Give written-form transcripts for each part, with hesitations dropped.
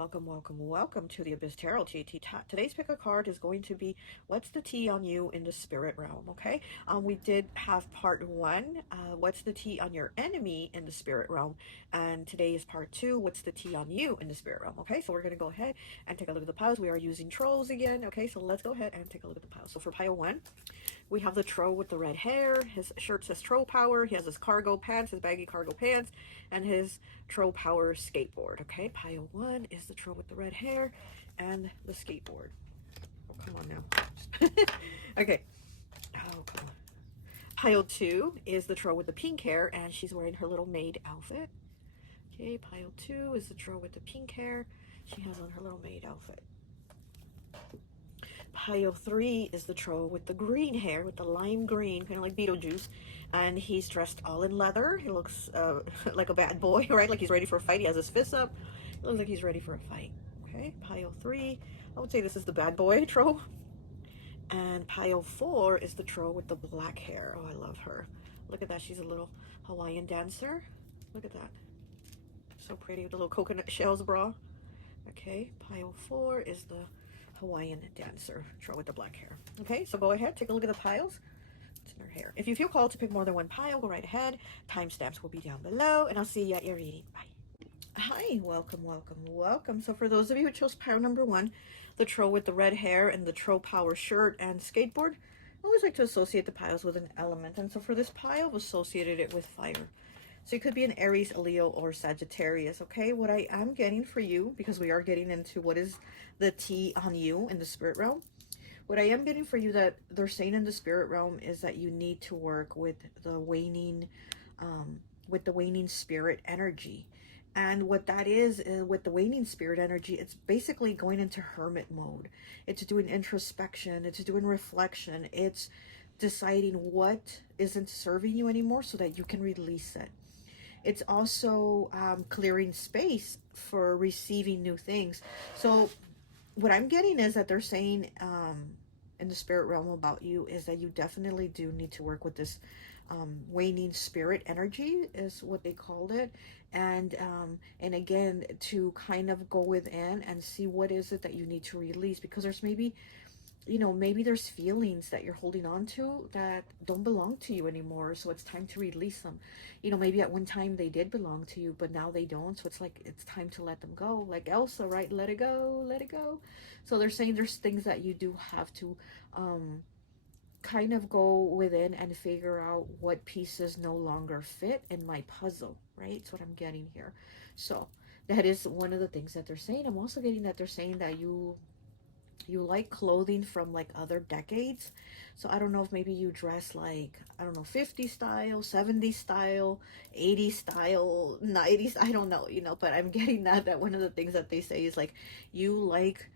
welcome to the Abyss Tarot T.A.T. Today's pick a card is going to be what's the tea on you in the spirit realm, okay? We did have part one, what's the tea on your enemy in the spirit realm, and today is part two, what's the tea on you in the spirit realm, okay? So we're going to go ahead and take a look at the piles. We are using trolls again, okay? So let's go ahead and take a look at the piles. So for pile one, we have the troll with the red hair. His shirt says troll power. He has his cargo pants, his baggy cargo pants, and his troll power skateboard. Okay, pile one is the troll with the red hair and the skateboard. Oh, come on now. Okay. Oh, come on. Pile two is the troll with the pink hair, and she's wearing her little maid outfit. Okay, pile two is the troll with the pink hair. She has on her little maid outfit. Pile three is the troll with the green hair, with the lime green, kind of like Beetlejuice, and he's dressed all in leather. He looks like a bad boy, right? Like he's ready for a fight. He has his fists up. It looks like he's ready for a fight. Okay, pile three, I would say this is the bad boy troll. And pile four is the troll with the black hair. Oh, I love her. Look at that. She's a little Hawaiian dancer. Look at that. So pretty with the little coconut shells bra. Okay, pile four is the Hawaiian dancer troll with the black hair. Okay, so go ahead, take a look at the piles. It's in her hair. If you feel called to pick more than one pile, go right ahead. Timestamps will be down below, and I'll see you at your reading. Bye. Hi, welcome. So for those of you who chose pile number one, the troll with the red hair and the troll power shirt and skateboard, I always like to associate the piles with an element. And so for this pile, I've associated it with fire. So it could be an Aries, a Leo, or Sagittarius, okay? What I am getting for you, because we are getting into what is the tea on you in the spirit realm, what I am getting for you that they're saying in the spirit realm is that you need to work with the waning spirit energy. And what that is with the waning spirit energy, it's basically going into hermit mode. It's doing introspection, it's doing reflection, it's deciding what isn't serving you anymore so that you can release it. It's also clearing space for receiving new things. So what I'm getting is that they're saying in the spirit realm about you is that you definitely do need to work with this waning spirit energy is what they called it. And again, to kind of go within and see what is it that you need to release, because there's maybe, you know, maybe there's feelings that you're holding on to that don't belong to you anymore. So it's time to release them. You know, maybe at one time they did belong to you, but now they don't. So it's like, it's time to let them go. Like Elsa, right? Let it go, let it go. So they're saying there's things that you do have to kind of go within and figure out what pieces no longer fit in my puzzle, right? That's what I'm getting here. So that is one of the things that they're saying. I'm also getting that they're saying that you like clothing from like other decades. So I don't know if maybe you dress like, I don't know, 50s style, 70s style, 80s style, 90s, I don't know, you know, but I'm getting that one of the things that they say is like you like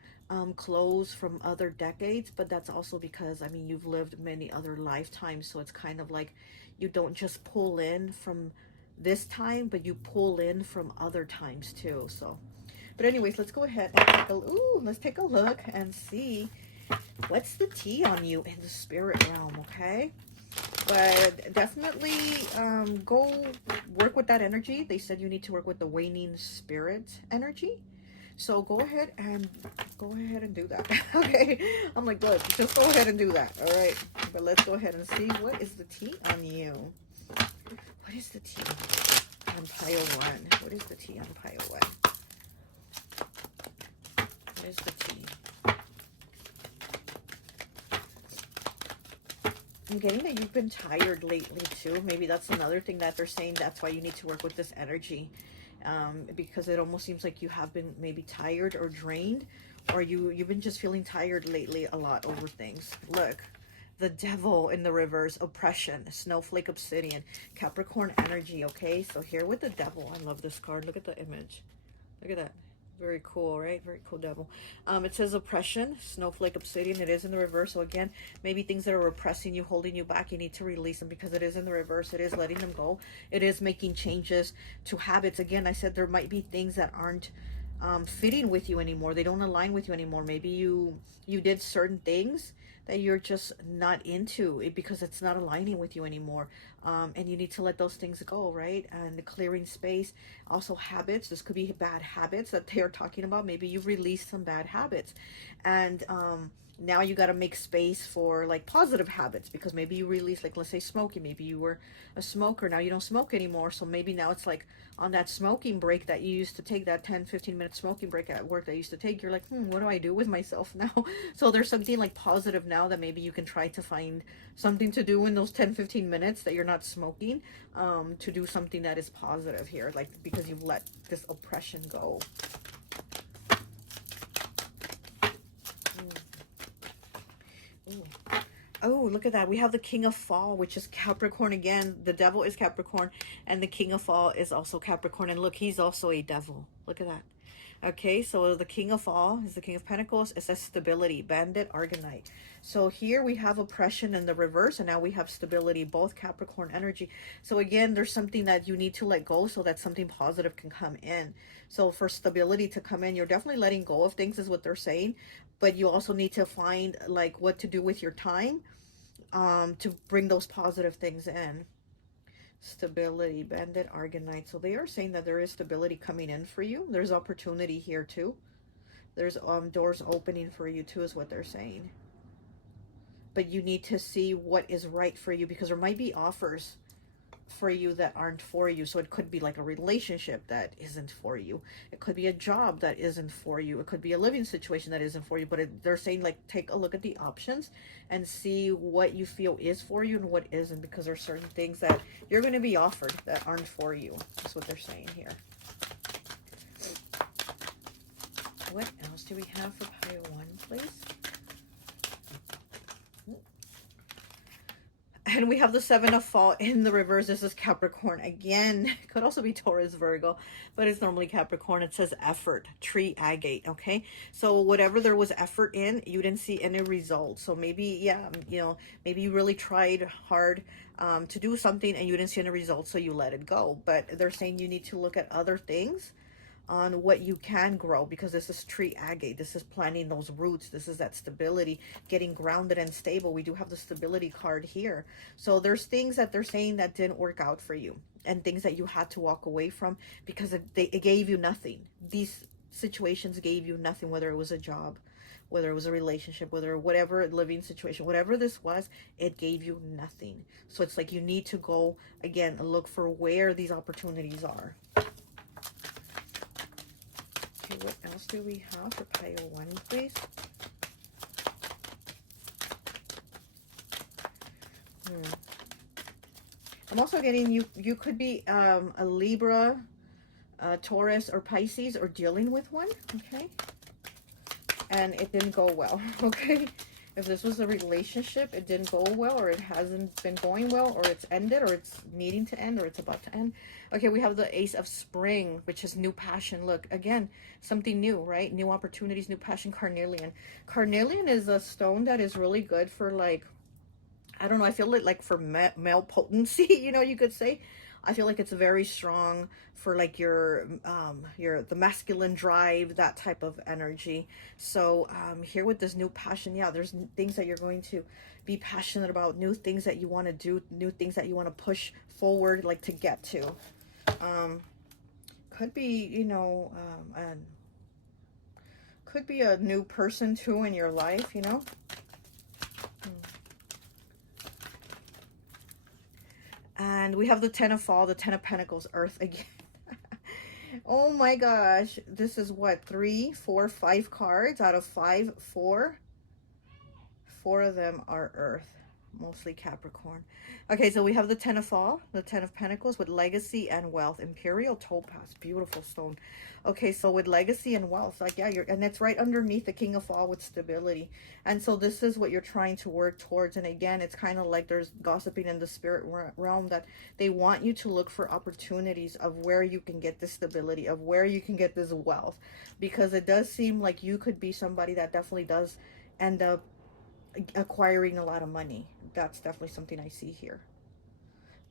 clothes from other decades, but that's also because, I mean, you've lived many other lifetimes. So it's kind of like you don't just pull in from this time, but you pull in from other times too. So but anyways, let's go ahead and let's take a look and see what's the tea on you in the spirit realm, okay? But definitely go work with that energy. They said you need to work with the waning spirit energy. So go ahead and do that. Okay, I'm like, good, just go ahead and do that. All right, but let's go ahead and see what is the tea on you. What is the tea on pile one? What is the tea on pile one? Is the tea? I'm getting that you've been tired lately too. Maybe that's another thing that they're saying. That's why you need to work with this energy, because it almost seems like you have been maybe tired or drained, or you've been just feeling tired lately a lot over things. Look, the devil in the reverse, oppression, snowflake, obsidian, Capricorn energy. Okay, so here with the devil, I love this card. Look at the image. Look at that. Very cool, right? Very cool devil. It says oppression, snowflake, obsidian. It is in the reverse. So again, maybe things that are repressing you, holding you back, you need to release them because it is in the reverse. It is letting them go. It is making changes to habits. Again, I said there might be things that aren't fitting with you anymore. They don't align with you anymore. Maybe you did certain things that you're just not into it because it's not aligning with you anymore. and you need to let those things go, right? And clearing space. Also habits. This could be bad habits that they are talking about. Maybe you've released some bad habits, and now you got to make space for like positive habits, because maybe you release, like, let's say smoking. Maybe you were a smoker, now you don't smoke anymore, so maybe now it's like on that smoking break that you used to take, that 10-15 minute smoking break at work that you used to take, you're like, what do I do with myself now? So there's something like positive now that maybe you can try to find something to do in those 10-15 minutes that you're not smoking, to do something that is positive here, like, because you've let this oppression go. Ooh. Oh, look at that. We have the King of Fall, which is Capricorn again. The devil is Capricorn, and the King of Fall is also Capricorn. And look, he's also a devil. Look at that. Okay, so the King of Fall is the King of Pentacles. It says stability, Bandit, Argonite. So here we have oppression in the reverse, and now we have stability, both Capricorn energy. So again, there's something that you need to let go so that something positive can come in. So for stability to come in, you're definitely letting go of things, is what they're saying. But you also need to find like what to do with your time, to bring those positive things in. Stability, Bandit, Argonite. So they are saying that there is stability coming in for you. There's opportunity here too. There's doors opening for you too, is what they're saying. But you need to see what is right for you, because there might be offers for you that aren't for you. So it could be like a relationship that isn't for you. It could be a job that isn't for you. It could be a living situation that isn't for you. But they're saying, like, take a look at the options and see what you feel is for you and what isn't, because there's certain things that you're going to be offered that aren't for you. That's what they're saying here. What else do we have for pile 1, please? And we have the Seven of Fall in the reverse. This is Capricorn again. It could also be Taurus, Virgo, but it's normally Capricorn. It says effort, tree agate. Okay, so whatever there was effort in, you didn't see any results. So maybe, yeah, you know, maybe you really tried hard to do something and you didn't see any results, so you let it go. But they're saying you need to look at other things on what you can grow, because this is tree agate. This is planting those roots. This is that stability, getting grounded and stable. We do have the stability card here. So there's things that they're saying that didn't work out for you, and things that you had to walk away from because it gave you nothing. These situations gave you nothing, whether it was a job, whether it was a relationship, whether whatever living situation, whatever this was, it gave you nothing. So it's like you need to go again, look for where these opportunities are. Okay, what else do we have for pile 1, please? I'm also getting you could be a Libra, Taurus, or Pisces, or dealing with one, okay? And it didn't go well, okay? If this was a relationship, it didn't go well, or it hasn't been going well, or it's ended, or it's needing to end, or it's about to end. Okay, we have the Ace of Spring, which is new passion. Look, again, something new, right? New opportunities, new passion, carnelian. Carnelian is a stone that is really good for, like, I don't know, I feel like for male potency, you know, you could say. I feel like it's very strong for like your the masculine drive, that type of energy. So here with this new passion, yeah, there's things that you're going to be passionate about, new things that you want to do, new things that you want to push forward, like to get to. Could be, you know, could be a new person too in your life, you know. And we have the Ten of Fall, the Ten of Pentacles, Earth again. Oh my gosh. This is what? 3, 4, 5 cards out of 5, 4. 4 of them are Earth. Mostly Capricorn. Okay, so we have the Ten of Fall, the Ten of Pentacles with legacy and wealth. Imperial Topaz, beautiful stone. Okay, so with legacy and wealth, like, yeah, and it's right underneath the King of Fall with stability. And so this is what you're trying to work towards. And again, it's kind of like there's gossiping in the spirit realm that they want you to look for opportunities of where you can get this stability, of where you can get this wealth. Because it does seem like you could be somebody that definitely does end up acquiring a lot of money. That's definitely something I see here.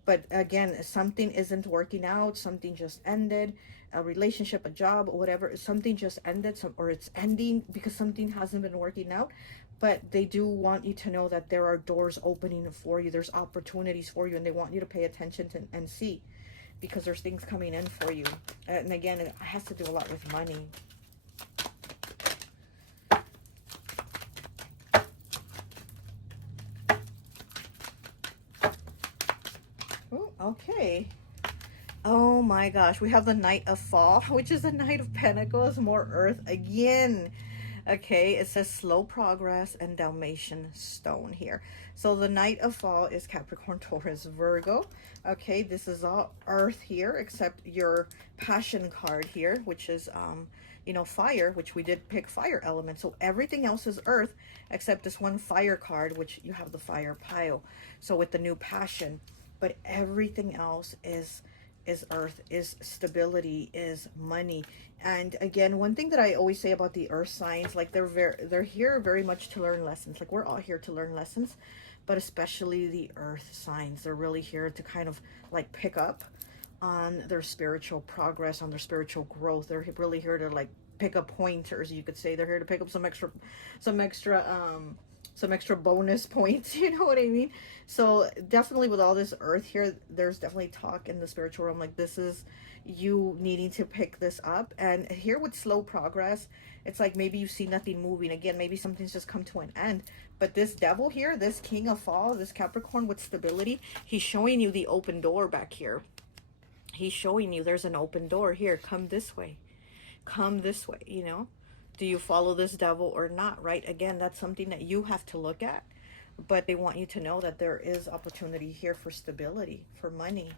But again, something isn't working out, something just ended, a relationship, a job, whatever, something just ended, or it's ending because something hasn't been working out. but they do want you to know that there are doors opening for you. There's opportunities for you, and they want you to pay attention to and see, because there's things coming in for you. And again, it has to do a lot with money. Ooh, okay. Oh my gosh, we have the Knight of Fall, which is the Knight of Pentacles, more earth again. Okay, it says slow progress and Dalmatian stone here. So the Knight of Fall is Capricorn, Taurus, Virgo. Okay, this is all earth here, except your passion card here, which is, you know, fire, which we did pick fire element. So everything else is earth, except this one fire card, which you have the fire pile. So with the new passion, but everything else is earth, is stability, is money. And again, one thing that I always say about the earth signs, like they're here very much to learn lessons. Like we're all here to learn lessons, but especially the earth signs, they're really here to kind of like pick up on their spiritual progress, on their spiritual growth. They're really here to like pick up pointers, you could say. They're here to pick up some extra bonus points, you know what I mean? So definitely with all this earth here, there's definitely talk in the spiritual realm, like this is you needing to pick this up. And here with slow progress, it's like maybe you see nothing moving. Again, maybe something's just come to an end. But this devil here, this King of Fall, this Capricorn with stability, he's showing you the open door back here. He's showing you there's an open door here. Come this way. Come this way, you know? Do you follow this devil or not, right? Again, that's something that you have to look at. But they want you to know that there is opportunity here for stability, for money,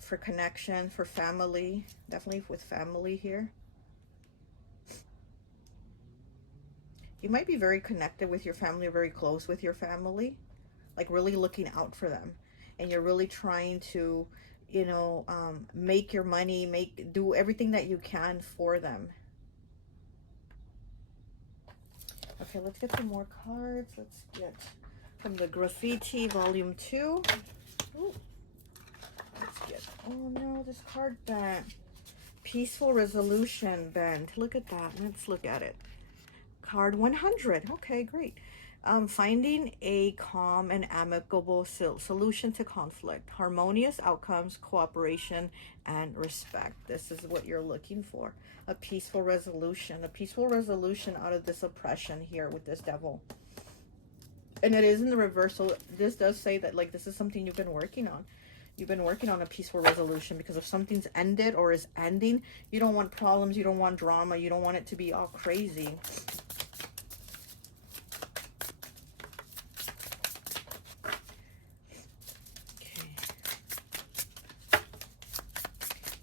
for connection, for family. Definitely with family here. You might be very connected with your family, or very close with your family. Like really looking out for them. And you're really trying to, you know, make your money, do everything that you can for them. Okay, let's get some more cards. Let's get from the Graffiti Volume 2. Ooh. Let's get, oh no, this card bent. Peaceful Resolution bent. Look at that. Let's look at it. Card 100. Okay, great. Finding a calm and amicable solution to conflict, harmonious outcomes, cooperation, and respect. This is what you're looking for. A peaceful resolution out of this oppression here with this devil. And it is in the reversal. This does say that like this is something you've been working on. You've been working on a peaceful resolution, because if something's ended or is ending, you don't want problems, you don't want drama, you don't want it to be all crazy.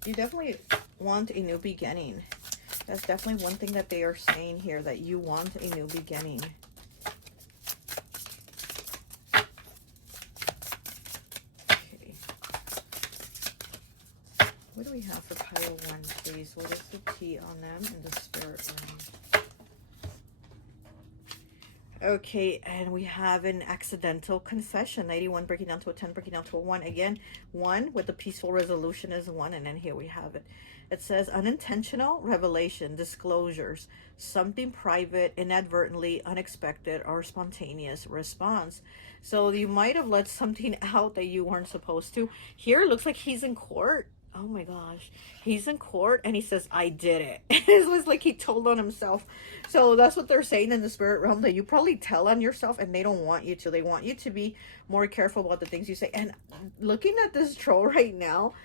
You definitely want a new beginning. That's definitely one thing that they are saying here, that you want a new beginning. Okay. What do we have for pile 1, please? What is the T on them in the spirit realm? Okay, and we have an accidental confession. 91 breaking down to a 10, breaking down to a 1. Again, 1 with the peaceful resolution is 1, and then here we have it. It says unintentional revelation, disclosures, something private, inadvertently, unexpected, or spontaneous response. So you might have let something out that you weren't supposed to. Here it looks like he's in court. Oh my gosh, he's in court and he says, I did it. It was like he told on himself. So that's what they're saying in the spirit realm, that you probably tell on yourself, and they don't want you to. They want you to be more careful about the things you say. And looking at this troll right now,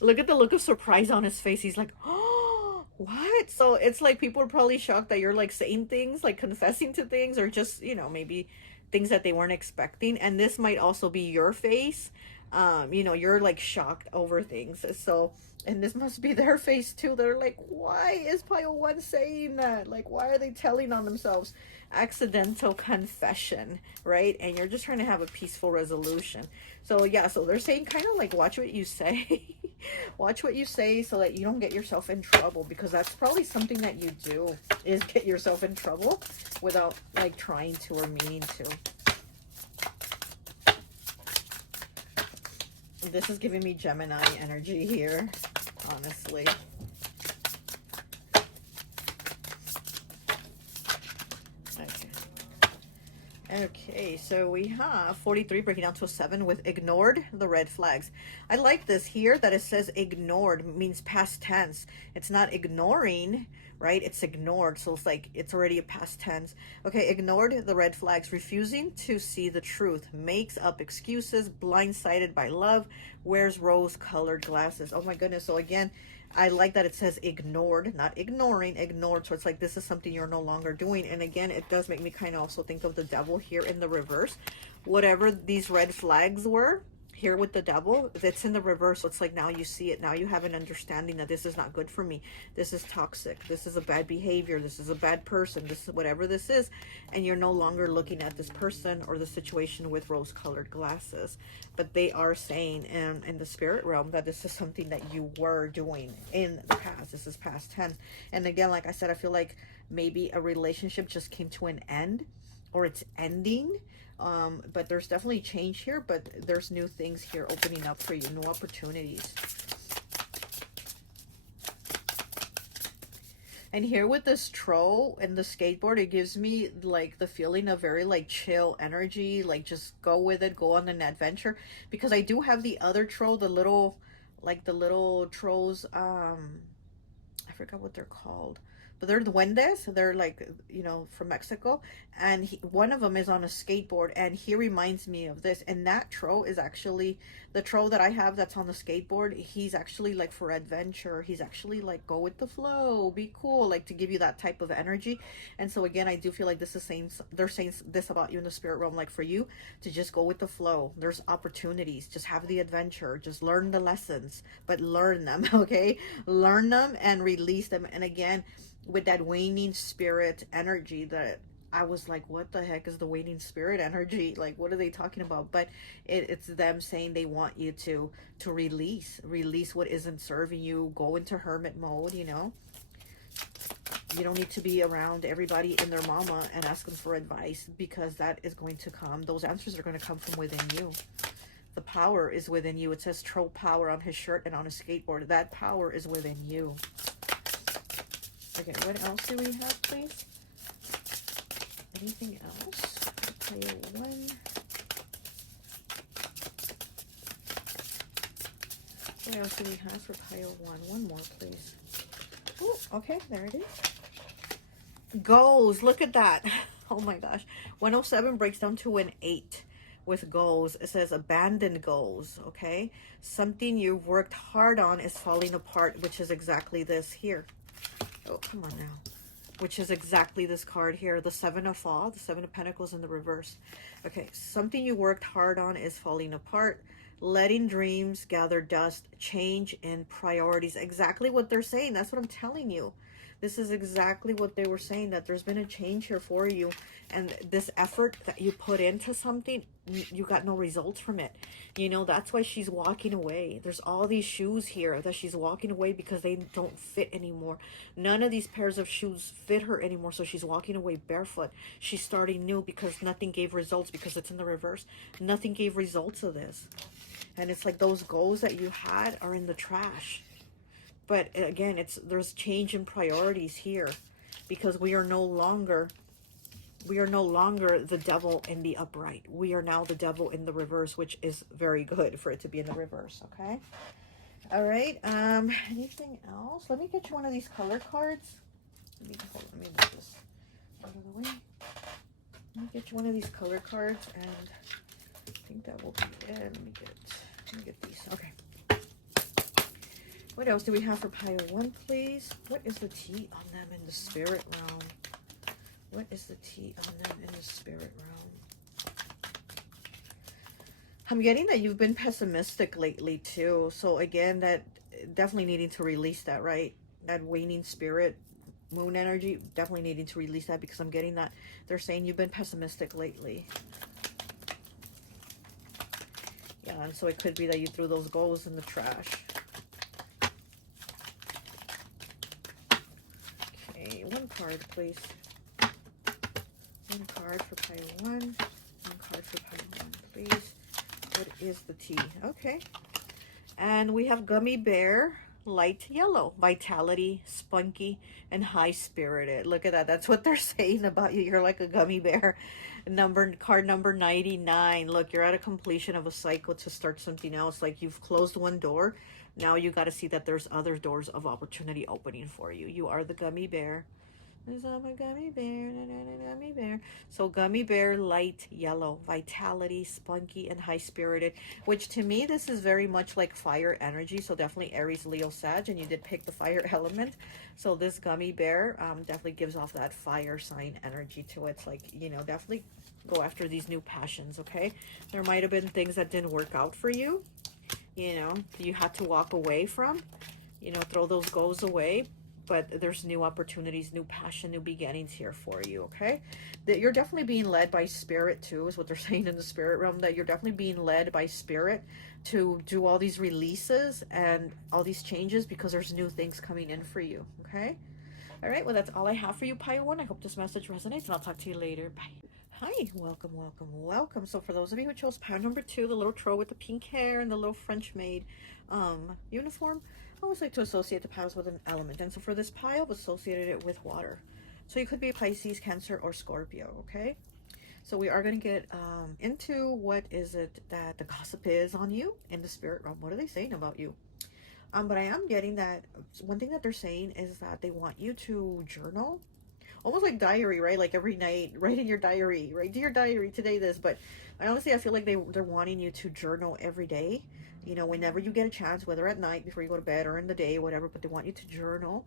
look at the look of surprise on his face. He's like, oh, what? So it's like people are probably shocked that you're like saying things, like confessing to things, or just, you know, maybe things that they weren't expecting. And this might also be your face. You know, you're like shocked over things. So, and this must be their face too. They're like, why is pile 1 saying that? Like, why are they telling on themselves? Accidental confession, right? And you're just trying to have a peaceful resolution. So yeah, so they're saying kind of like, watch what you say. Watch what you say so that you don't get yourself in trouble, because that's probably something that you do, is get yourself in trouble without like trying to or meaning to. This is giving me Gemini energy here, honestly. Okay, so we have 43 breaking down to a 7 with ignored the red flags. I like this here that it says ignored means past tense. It's not ignoring, right? It's ignored. So it's like it's already a past tense. Okay, ignored the red flags, refusing to see the truth, makes up excuses, blindsided by love, wears rose-colored glasses. Oh my goodness. So again, I like that it says ignored, not ignoring, ignored. So it's like this is something you're no longer doing. And again, it does make me kind of also think of the devil here in the reverse. Whatever these red flags were here with the devil, it's in the reverse. So it's like now you see it. Now you have an understanding that this is not good for me. This is toxic. This is a bad behavior. This is a bad person. This is whatever this is. And you're no longer looking at this person or the situation with rose-colored glasses. But they are saying in the spirit realm that this is something that you were doing in the past. This is past tense. And again, like I said, I feel like maybe a relationship just came to an end or it's ending. But there's definitely change here, but there's new things here opening up for you, new opportunities. And here with this troll and the skateboard, it gives me like the feeling of very like chill energy, like just go with it, go on an adventure. Because I do have the other troll, the little, like the little trolls, I forgot what they're called. But they're duendes. They're like, you know, from Mexico. And one of them is on a skateboard. And he reminds me of this. And that troll is actually, the troll that I have that's on the skateboard, he's actually like for adventure. He's actually like go with the flow, be cool, like to give you that type of energy. And so again, I do feel like this is saying, they're saying this about you in the spirit realm, like for you to just go with the flow. There's opportunities. Just have the adventure. Just learn the lessons, but learn them, okay? Learn them and release them. And again, with that waning spirit energy that I was like, what the heck is the waning spirit energy? Like, what are they talking about? But it's them saying they want you to release what isn't serving you. Go into hermit mode, you know. You don't need to be around everybody and their mama and ask them for advice, because that is going to come. Those answers are going to come from within you. The power is within you. It says troll power on his shirt and on his skateboard. That power is within you. Okay, what else do we have, please? Anything else? Pile 1. What else do we have for pile 1? One more, please. Oh, okay, there it is. Goals, look at that. Oh my gosh. 107 breaks down to an 8 with goals. It says abandoned goals, okay? Something you've worked hard on is falling apart, which is exactly this here. Oh, come on now. Which is exactly this card here. The 7 of Fall, the 7 of Pentacles in the reverse. Okay, something you worked hard on is falling apart. Letting dreams gather dust. Change in priorities. Exactly what they're saying. That's what I'm telling you. This is exactly what they were saying, that there's been a change here for you. And this effort that you put into something, you got no results from it. You know, that's why she's walking away. There's all these shoes here that she's walking away because they don't fit anymore. None of these pairs of shoes fit her anymore, so she's walking away barefoot. She's starting new because nothing gave results, because it's in the reverse. Nothing gave results of this. And it's like those goals that you had are in the trash. But again, there's change in priorities here, because we are no longer the devil in the upright. We are now the devil in the reverse, which is very good for it to be in the reverse, okay? All right, anything else? Let me get you one of these color cards. Let me move this out of the way. Let me get you one of these color cards, and I think that will be it. Let me get these. Okay. What else do we have for pile 1, please? What is the tea on them in the spirit realm? What is the tea on them in the spirit realm? I'm getting that you've been pessimistic lately too. So again, that definitely needing to release that, right? That waning spirit, moon energy, definitely needing to release that, because I'm getting that they're saying you've been pessimistic lately. Yeah, and so it could be that you threw those goals in the trash. One card, please. One card for pile 1. One card for pile 1, please. What is the tea? Okay. And we have Gummy Bear, light yellow. Vitality, spunky, and high-spirited. Look at that. That's what they're saying about you. You're like a gummy bear. Card number 99. Look, you're at a completion of a cycle to start something else. Like you've closed one door. Now you got to see that there's other doors of opportunity opening for you. You are the gummy bear. I'm a gummy bear, gummy bear. So gummy bear, light yellow, vitality, spunky, and high spirited. Which to me, this is very much like fire energy. So definitely Aries, Leo, Sag, and you did pick the fire element. So this gummy bear definitely gives off that fire sign energy to it. It's like, you know, definitely go after these new passions. Okay, there might have been things that didn't work out for you. You know, you had to walk away from. You know, throw those goals away. But there's new opportunities, new passion, new beginnings here for you, okay? That you're definitely being led by spirit too, is what they're saying in the spirit realm, that you're definitely being led by spirit to do all these releases and all these changes because there's new things coming in for you, okay? All right, well, that's all I have for you, Pile 1. I hope this message resonates, and I'll talk to you later. Bye. Hi, welcome, welcome, welcome. So for those of you who chose pile number 2, the little troll with the pink hair and the little French maid uniform, I always like to associate the piles with an element. And so for this pile, I've associated it with water. So you could be a Pisces, Cancer, or Scorpio, okay? So we are going to get into what is it that the gossip is on you in the spirit realm. What are they saying about you? But I am getting that one thing that they're saying is that they want you to journal. Almost like diary, right? Like every night, write in your diary, right? Do your diary today this. But I feel like they're wanting you to journal every day. You know, whenever you get a chance, whether at night before you go to bed or in the day, whatever. But they want you to journal,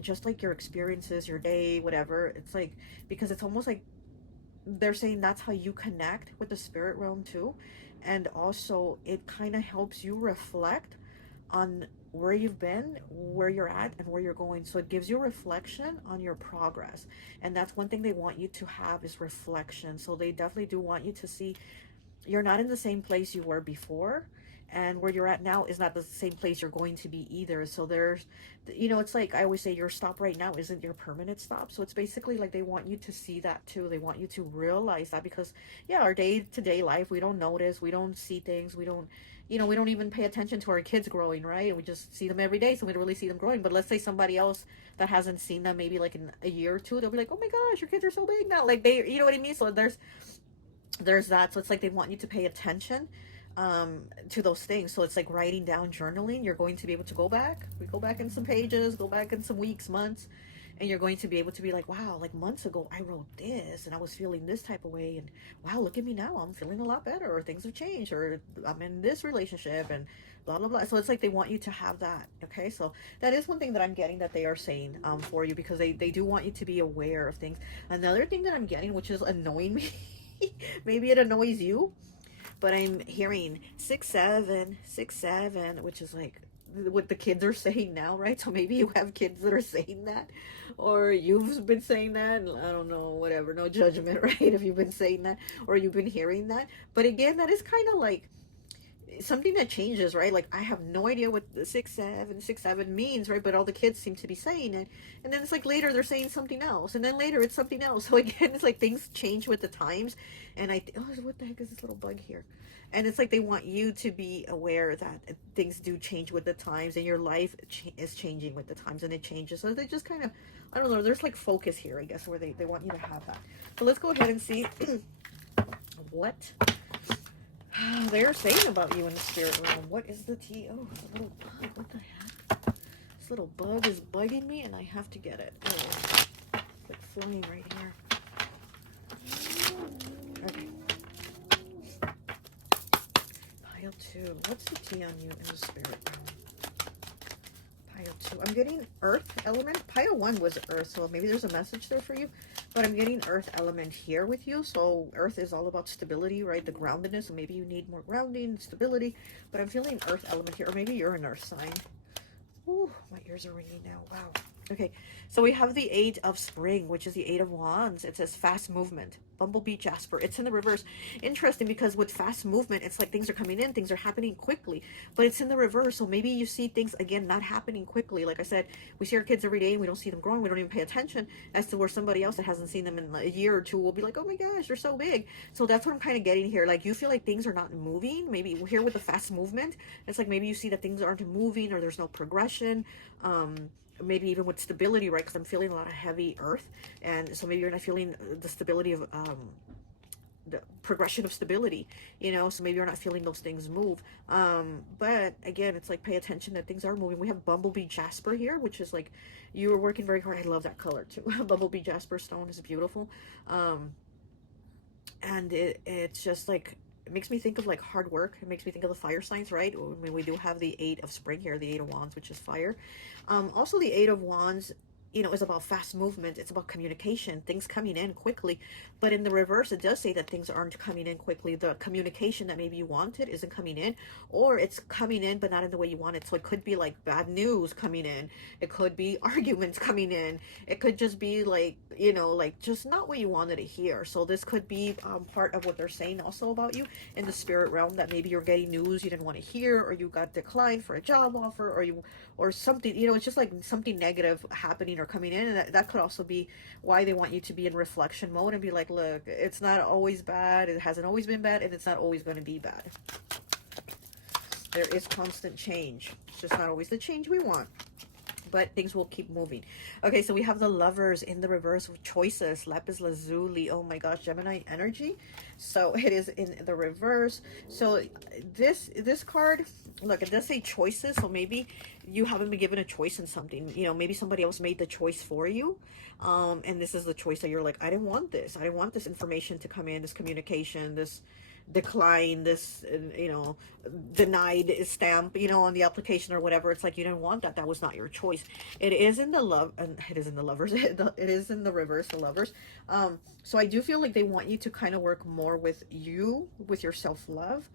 just like your experiences, your day, whatever. It's like, because it's almost like they're saying that's how you connect with the spirit realm too. And also it kind of helps you reflect on where you've been, where you're at, and where you're going. So it gives you reflection on your progress. And that's one thing they want you to have is reflection. So they definitely do want you to see you're not in the same place you were before, and where you're at now is not the same place you're going to be either. So there's, you know, it's like I always say, your stop right now isn't your permanent stop. So it's basically like they want you to see that too. They want you to realize that, because yeah, our day-to-day life, we don't notice, we don't see things, we don't, you know, we don't even pay attention to our kids growing, right? And we just see them every day, so we don't really see them growing. But let's say somebody else that hasn't seen them maybe like in a year or two, they'll be like, oh my gosh, your kids are so big now, like they, you know what I mean? So there's that. So it's like they want you to pay attention to those things. So it's like writing down, journaling. You're going to be able to go back in some pages, go back in some weeks, months, and you're going to be able to be like, wow, like months ago I wrote this and I was feeling this type of way, and wow, look at me now, I'm feeling a lot better, or things have changed, or I'm in this relationship, and blah blah blah. So it's like they want you to have that. Okay, so that is one thing that I'm getting that they are saying for you, because they do want you to be aware of things. Another thing that I'm getting, which is annoying me, maybe it annoys you, but I'm hearing 6-7, which is like what the kids are saying now, right? So maybe you have kids that are saying that, or you've been saying that, and I don't know, whatever, no judgment, right? If you've been saying that or you've been hearing that. But again, that is kind of like something that changes, right? Like I have no idea what the 6-7 means, right? But all the kids seem to be saying it, and then it's like later they're saying something else, and then later it's something else. So again, it's like things change with the times. And oh, what the heck is this little bug here? And it's like they want you to be aware that things do change with the times, and your life is changing with the times, and it changes. So they just kind of, I don't know, there's like focus here, I guess, where they want you to have that. So let's go ahead and see what they're saying about you in the spirit realm. What is the tea? Oh, it's a little bug. What the heck? This little bug is bugging me, and I have to get it. Oh, it's like flying right here. Okay. Pile 2. What's the tea on you in the spirit realm? Pile 2. I'm getting earth element. Pile 1 was earth, so maybe there's a message there for you. But I'm getting earth element here with you. So earth is all about stability, right? The groundedness. So maybe you need more grounding, stability. But I'm feeling earth element here. Or maybe you're an earth sign. Ooh, my ears are ringing now. Wow. Okay. So we have the 8 of spring, which is the 8 of wands. It says fast movement. bumblebee jasper. It's in the reverse. Interesting, because with fast movement, it's like things are coming in, things are happening quickly, but it's in the reverse. So maybe you see things, again, not happening quickly. Like I said, we see our kids every day and we don't see them growing. We don't even pay attention, as to where somebody else that hasn't seen them in a year or two will be like, oh my gosh, they're so big. So that's what I'm kind of getting here. Like, you feel like things are not moving. Maybe here with the fast movement, it's like maybe you see that things aren't moving, or there's no progression. Maybe even with stability, right? Because I'm feeling a lot of heavy earth, and so maybe you're not feeling the stability of the progression of stability, you know, so maybe you're not feeling those things move. But again, it's like, pay attention that things are moving. We have bumblebee jasper here, which is like, you were working very hard. I love that color too. Bumblebee jasper stone is beautiful. And it's just like, it makes me think of like hard work. It makes me think of the fire signs, right? I mean, we do have the 8 of spring here, the 8 of wands, which is fire. Also the 8 of wands, you know, is about fast movement. It's about communication, things coming in quickly. But in the reverse, it does say that things aren't coming in quickly. The communication that maybe you wanted isn't coming in, or it's coming in but not in the way you want it. So it could be like bad news coming in, it could be arguments coming in, it could just be like, you know, like just not what you wanted to hear. So this could be part of what they're saying also about you in the spirit realm, that maybe you're getting news you didn't want to hear, or you got declined for a job offer, or something, you know, it's just like something negative happening or coming in. And that could also be why they want you to be in reflection mode and be like, look, it's not always bad, it hasn't always been bad, and it's not always going to be bad. There is constant change. It's just not always the change we want, but things will keep moving. Okay, so we have the Lovers in the reverse with choices, lapis lazuli. Oh my gosh, Gemini energy. So it is in the reverse. So this card, look, it does say choices. So maybe you haven't been given a choice in something. You know, maybe somebody else made the choice for you. And this is the choice that you're like, I didn't want this. I didn't want this information to come in, this communication, this decline, this, you know, denied stamp, you know, on the application or whatever. It's like, you didn't want that. That was not your choice. It is in the love, and it is in the Lovers. It is in the reverse, the Lovers. So I do feel like they want you to kind of work more with you, with your self-love,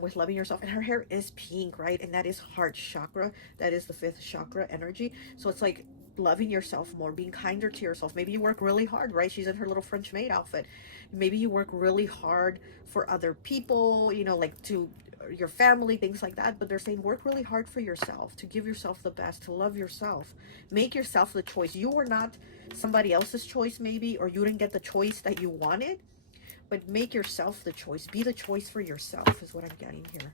with loving yourself. And her hair is pink, right? And that is heart chakra. That is the 5th chakra energy. So it's like loving yourself more, being kinder to yourself. Maybe you work really hard, right? She's in her little French maid outfit. Maybe you work really hard for other people, you know, like to your family, things like that. But they're saying work really hard for yourself, to give yourself the best, to love yourself. Make yourself the choice. You are not somebody else's choice, maybe, or you didn't get the choice that you wanted, but make yourself the choice. Be the choice for yourself is what I'm getting here.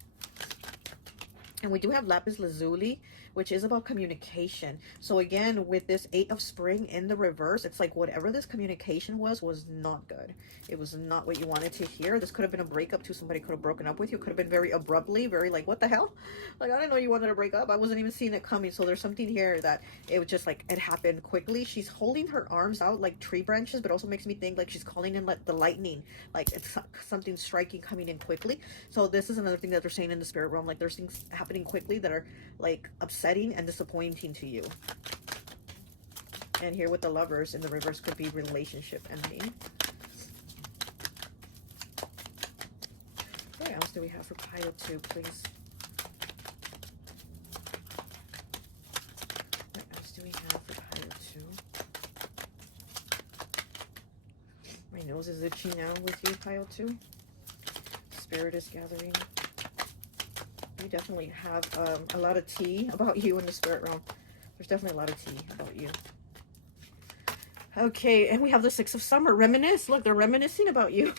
And we do have lapis lazuli, which is about communication. So again, with this 8 of spring in the reverse, it's like whatever this communication was not good. It was not what you wanted to hear. This could have been a breakup too. Somebody could have broken up with you. Could have been very abruptly, very like, what the hell? Like, I didn't know you wanted to break up. I wasn't even seeing it coming. So there's something here that it was just like, it happened quickly. She's holding her arms out like tree branches, but also makes me think like she's calling in like the lightning. Like it's something striking coming in quickly. So this is another thing that they're saying in the spirit realm. Like there's things happening quickly that are like upsetting and disappointing to you. And here with the Lovers in the reverse could be relationship ending. What else do we have for pile 2, please? What else do we have for pile 2? My nose is itchy now with you, pile 2. Spirit is gathering. You definitely have a lot of tea about you in the spirit realm. There's definitely a lot of tea about you. Okay, and we have the 6 of summer. Reminisce. Look, they're reminiscing about you.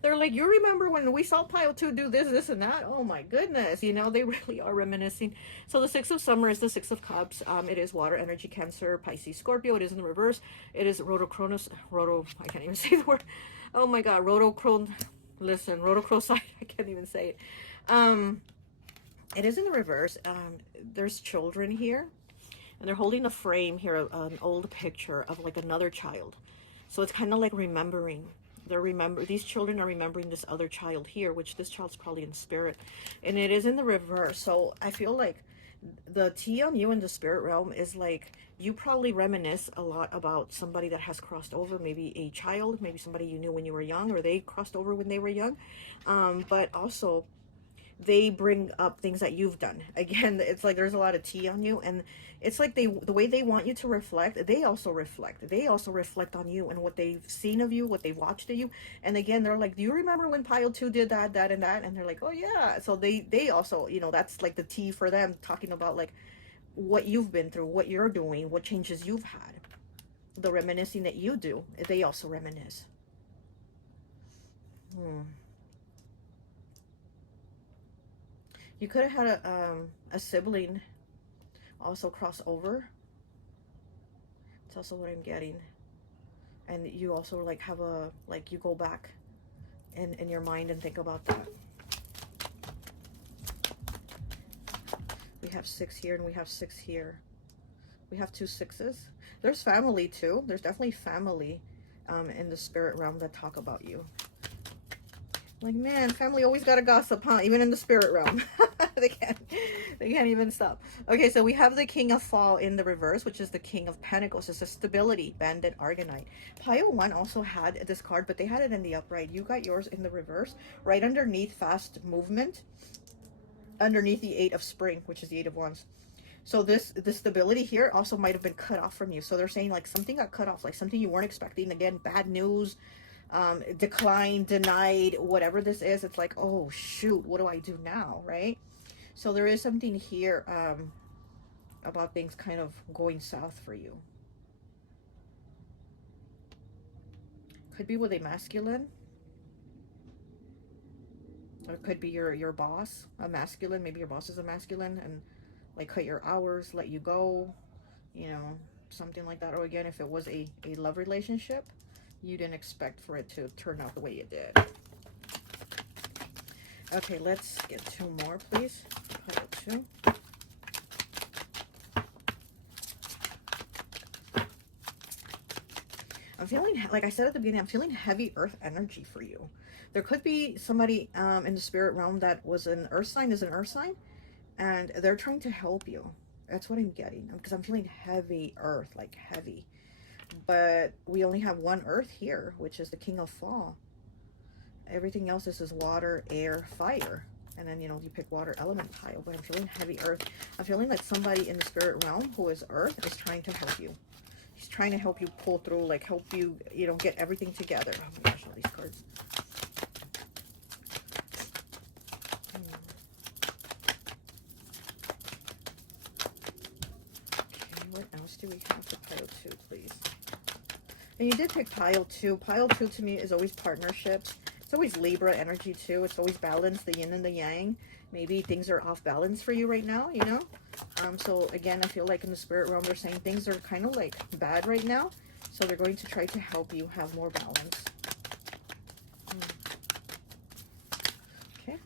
They're like, you remember when we saw pile 2 do this, this, and that? Oh my goodness. You know, they really are reminiscing. So the 6 of summer is the 6 of cups. It is water energy, Cancer, Pisces, Scorpio. It is in the reverse. It is I can't even say the word. Oh my God, rhodochrosite. I can't even say it. It is in the reverse. There's children here, and they're holding a frame here, an old picture of like another child. So it's kind of like remembering. These children are remembering this other child here, which this child's probably in spirit, and it is in the reverse. So I feel like the tea on you in the spirit realm is like, you probably reminisce a lot about somebody that has crossed over, maybe a child, maybe somebody you knew when you were young, or they crossed over when they were young. But also they bring up things that you've done. Again, it's like there's a lot of tea on you, and it's like the way they want you to reflect, they also reflect. They also reflect on you and what they've seen of you, what they've watched of you. And again, they're like, do you remember when Pile 2 did that, that, and that? And they're like, oh yeah. So they also, you know, that's like the tea for them, talking about like what you've been through, what you're doing, what changes you've had. The reminiscing that you do, they also reminisce. You could have had a sibling also cross over. It's also what I'm getting. And you also like have a, like you go back in your mind and think about that. We have 6 here and we have 6 here. We have 2 6s. There's family too. There's definitely family in the spirit realm that talk about you. Like, man, family always gotta gossip, huh? Even in the spirit realm. they can't even stop. Okay, so we have the King of Fall in the reverse, which is the King of Pentacles. It's a stability, Bandit, Argonite. Pile 1 also had this card, but they had it in the upright. You got yours in the reverse, right underneath fast movement, underneath the 8 of Spring, which is the 8 of Wands. So the stability here also might have been cut off from you. So they're saying like something got cut off, like something you weren't expecting. Again, bad news, declined, denied, whatever this is. It's like, oh shoot, what do I do now, right? So there is something here about things kind of going south for you. Could be with a masculine. Or it could be your boss, a masculine. Maybe your boss is a masculine and like cut your hours, let you go, you know, something like that. Or again, if it was a love relationship, you didn't expect for it to turn out the way it did. Okay, let's get 2 more, please. Pile 2. I'm feeling, like I said at the beginning, I'm feeling heavy earth energy for you. There could be somebody in the spirit realm that was an earth sign, is an earth sign, and they're trying to help you. That's what I'm getting, because I'm feeling heavy earth, like heavy. But we only have 1 earth here, which is the King of Fall. Everything else is water, air, fire. And then, you know, you pick water element pile. But I'm feeling heavy earth. I'm feeling like somebody in the spirit realm who is earth is trying to help you. He's trying to help you pull through, like help you, you know, get everything together. Oh my gosh, all these cards. Okay, what else do we have for pile 2, please? And you did pick pile 2. Pile 2 to me is always partnerships. It's always Libra energy too. It's always balance, the yin and the yang. Maybe things are off balance for you right now, you know? So again, I feel like in the spirit realm, they're saying things are kind of like bad right now. So they're going to try to help you have more balance. Okay.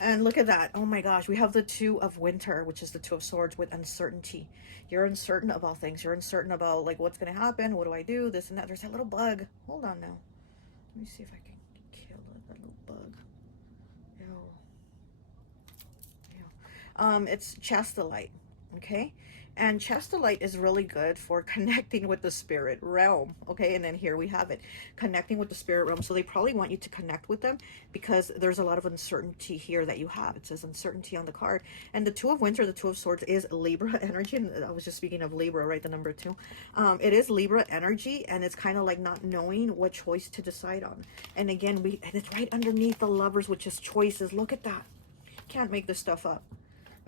And look at that. Oh my gosh. We have the 2 of Winter, which is the 2 of Swords with uncertainty. You're uncertain about things. You're uncertain about like what's going to happen. What do I do? This and that. There's that little bug. Hold on now. Let me see if I can kill that little bug. Ew. Ew. It's chastolite, okay? And chastolite is really good for connecting with the spirit realm, okay? And then here we have it, connecting with the spirit realm. So they probably want you to connect with them because there's a lot of uncertainty here that you have. It says uncertainty on the card. And the 2 of Winter, the 2 of Swords is Libra energy. And I was just speaking of Libra, right? The number 2. It is Libra energy, and it's kind of like not knowing what choice to decide on. And again, and it's right underneath the Lovers, which is choices. Look at that. Can't make this stuff up.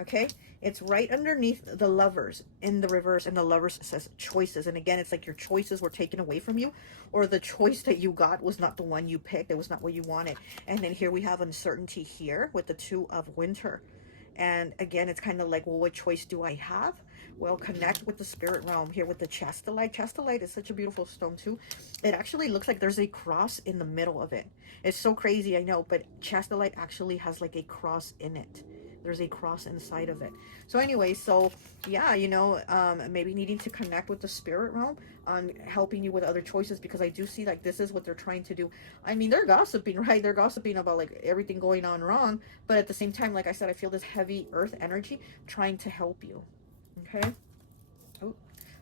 Okay, it's right underneath the Lovers in the reverse, and the Lovers says choices. And again, it's like your choices were taken away from you, or the choice that you got was not the one you picked. It was not what you wanted. And then here we have uncertainty here with the 2 of Winter. And again, it's kind of like, well, what choice do I have? Well, connect with the spirit realm here with the chastolite. Chastolite is such a beautiful stone too. It actually looks like there's a cross in the middle of it. It's so crazy, I know, but chastolite actually has like a cross in it. There's a cross inside of it. So anyway, so yeah, you know, maybe needing to connect with the spirit realm on helping you with other choices, because I do see like this is what they're trying to do. I mean, they're gossiping, right? They're gossiping about like everything going on wrong, but at the same time, like I said, I feel this heavy earth energy trying to help you. Okay. Oh,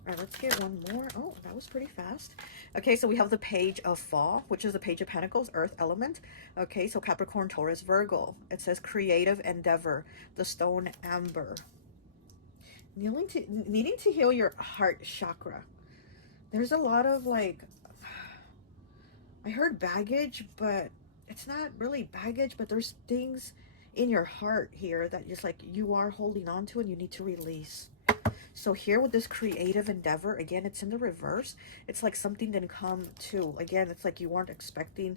All right, let's get one more. Oh, that was pretty fast. Okay, so we have the Page of Fall, which is the Page of Pentacles, Earth element. Okay, so Capricorn, Taurus, Virgo. It says creative endeavor, the stone amber. Needing to heal your heart chakra. There's a lot of like, I heard baggage, but it's not really baggage, but there's things in your heart here that just like you are holding on to and you need to release. So here with this creative endeavor, again, it's in the reverse. It's like something didn't come to. Again, it's like you weren't expecting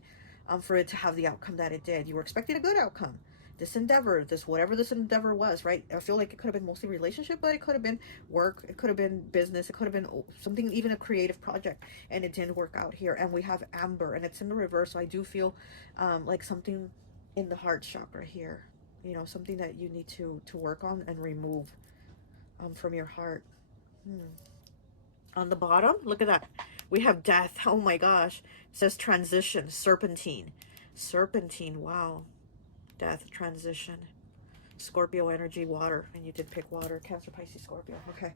for it to have the outcome that it did. You were expecting a good outcome. This endeavor, this whatever this endeavor was, right? I feel like it could have been mostly relationship, but it could have been work. It could have been business. It could have been something, even a creative project, and it didn't work out here. And we have amber, and it's in the reverse. So I do feel like something in the heart chakra here. You know, something that you need to work on and remove from your heart. On the bottom, look at that. We have death. Oh my gosh. It says transition, serpentine. Serpentine, wow. Death, transition. Scorpio energy, water. And you did pick water. Cancer, Pisces, Scorpio. Okay.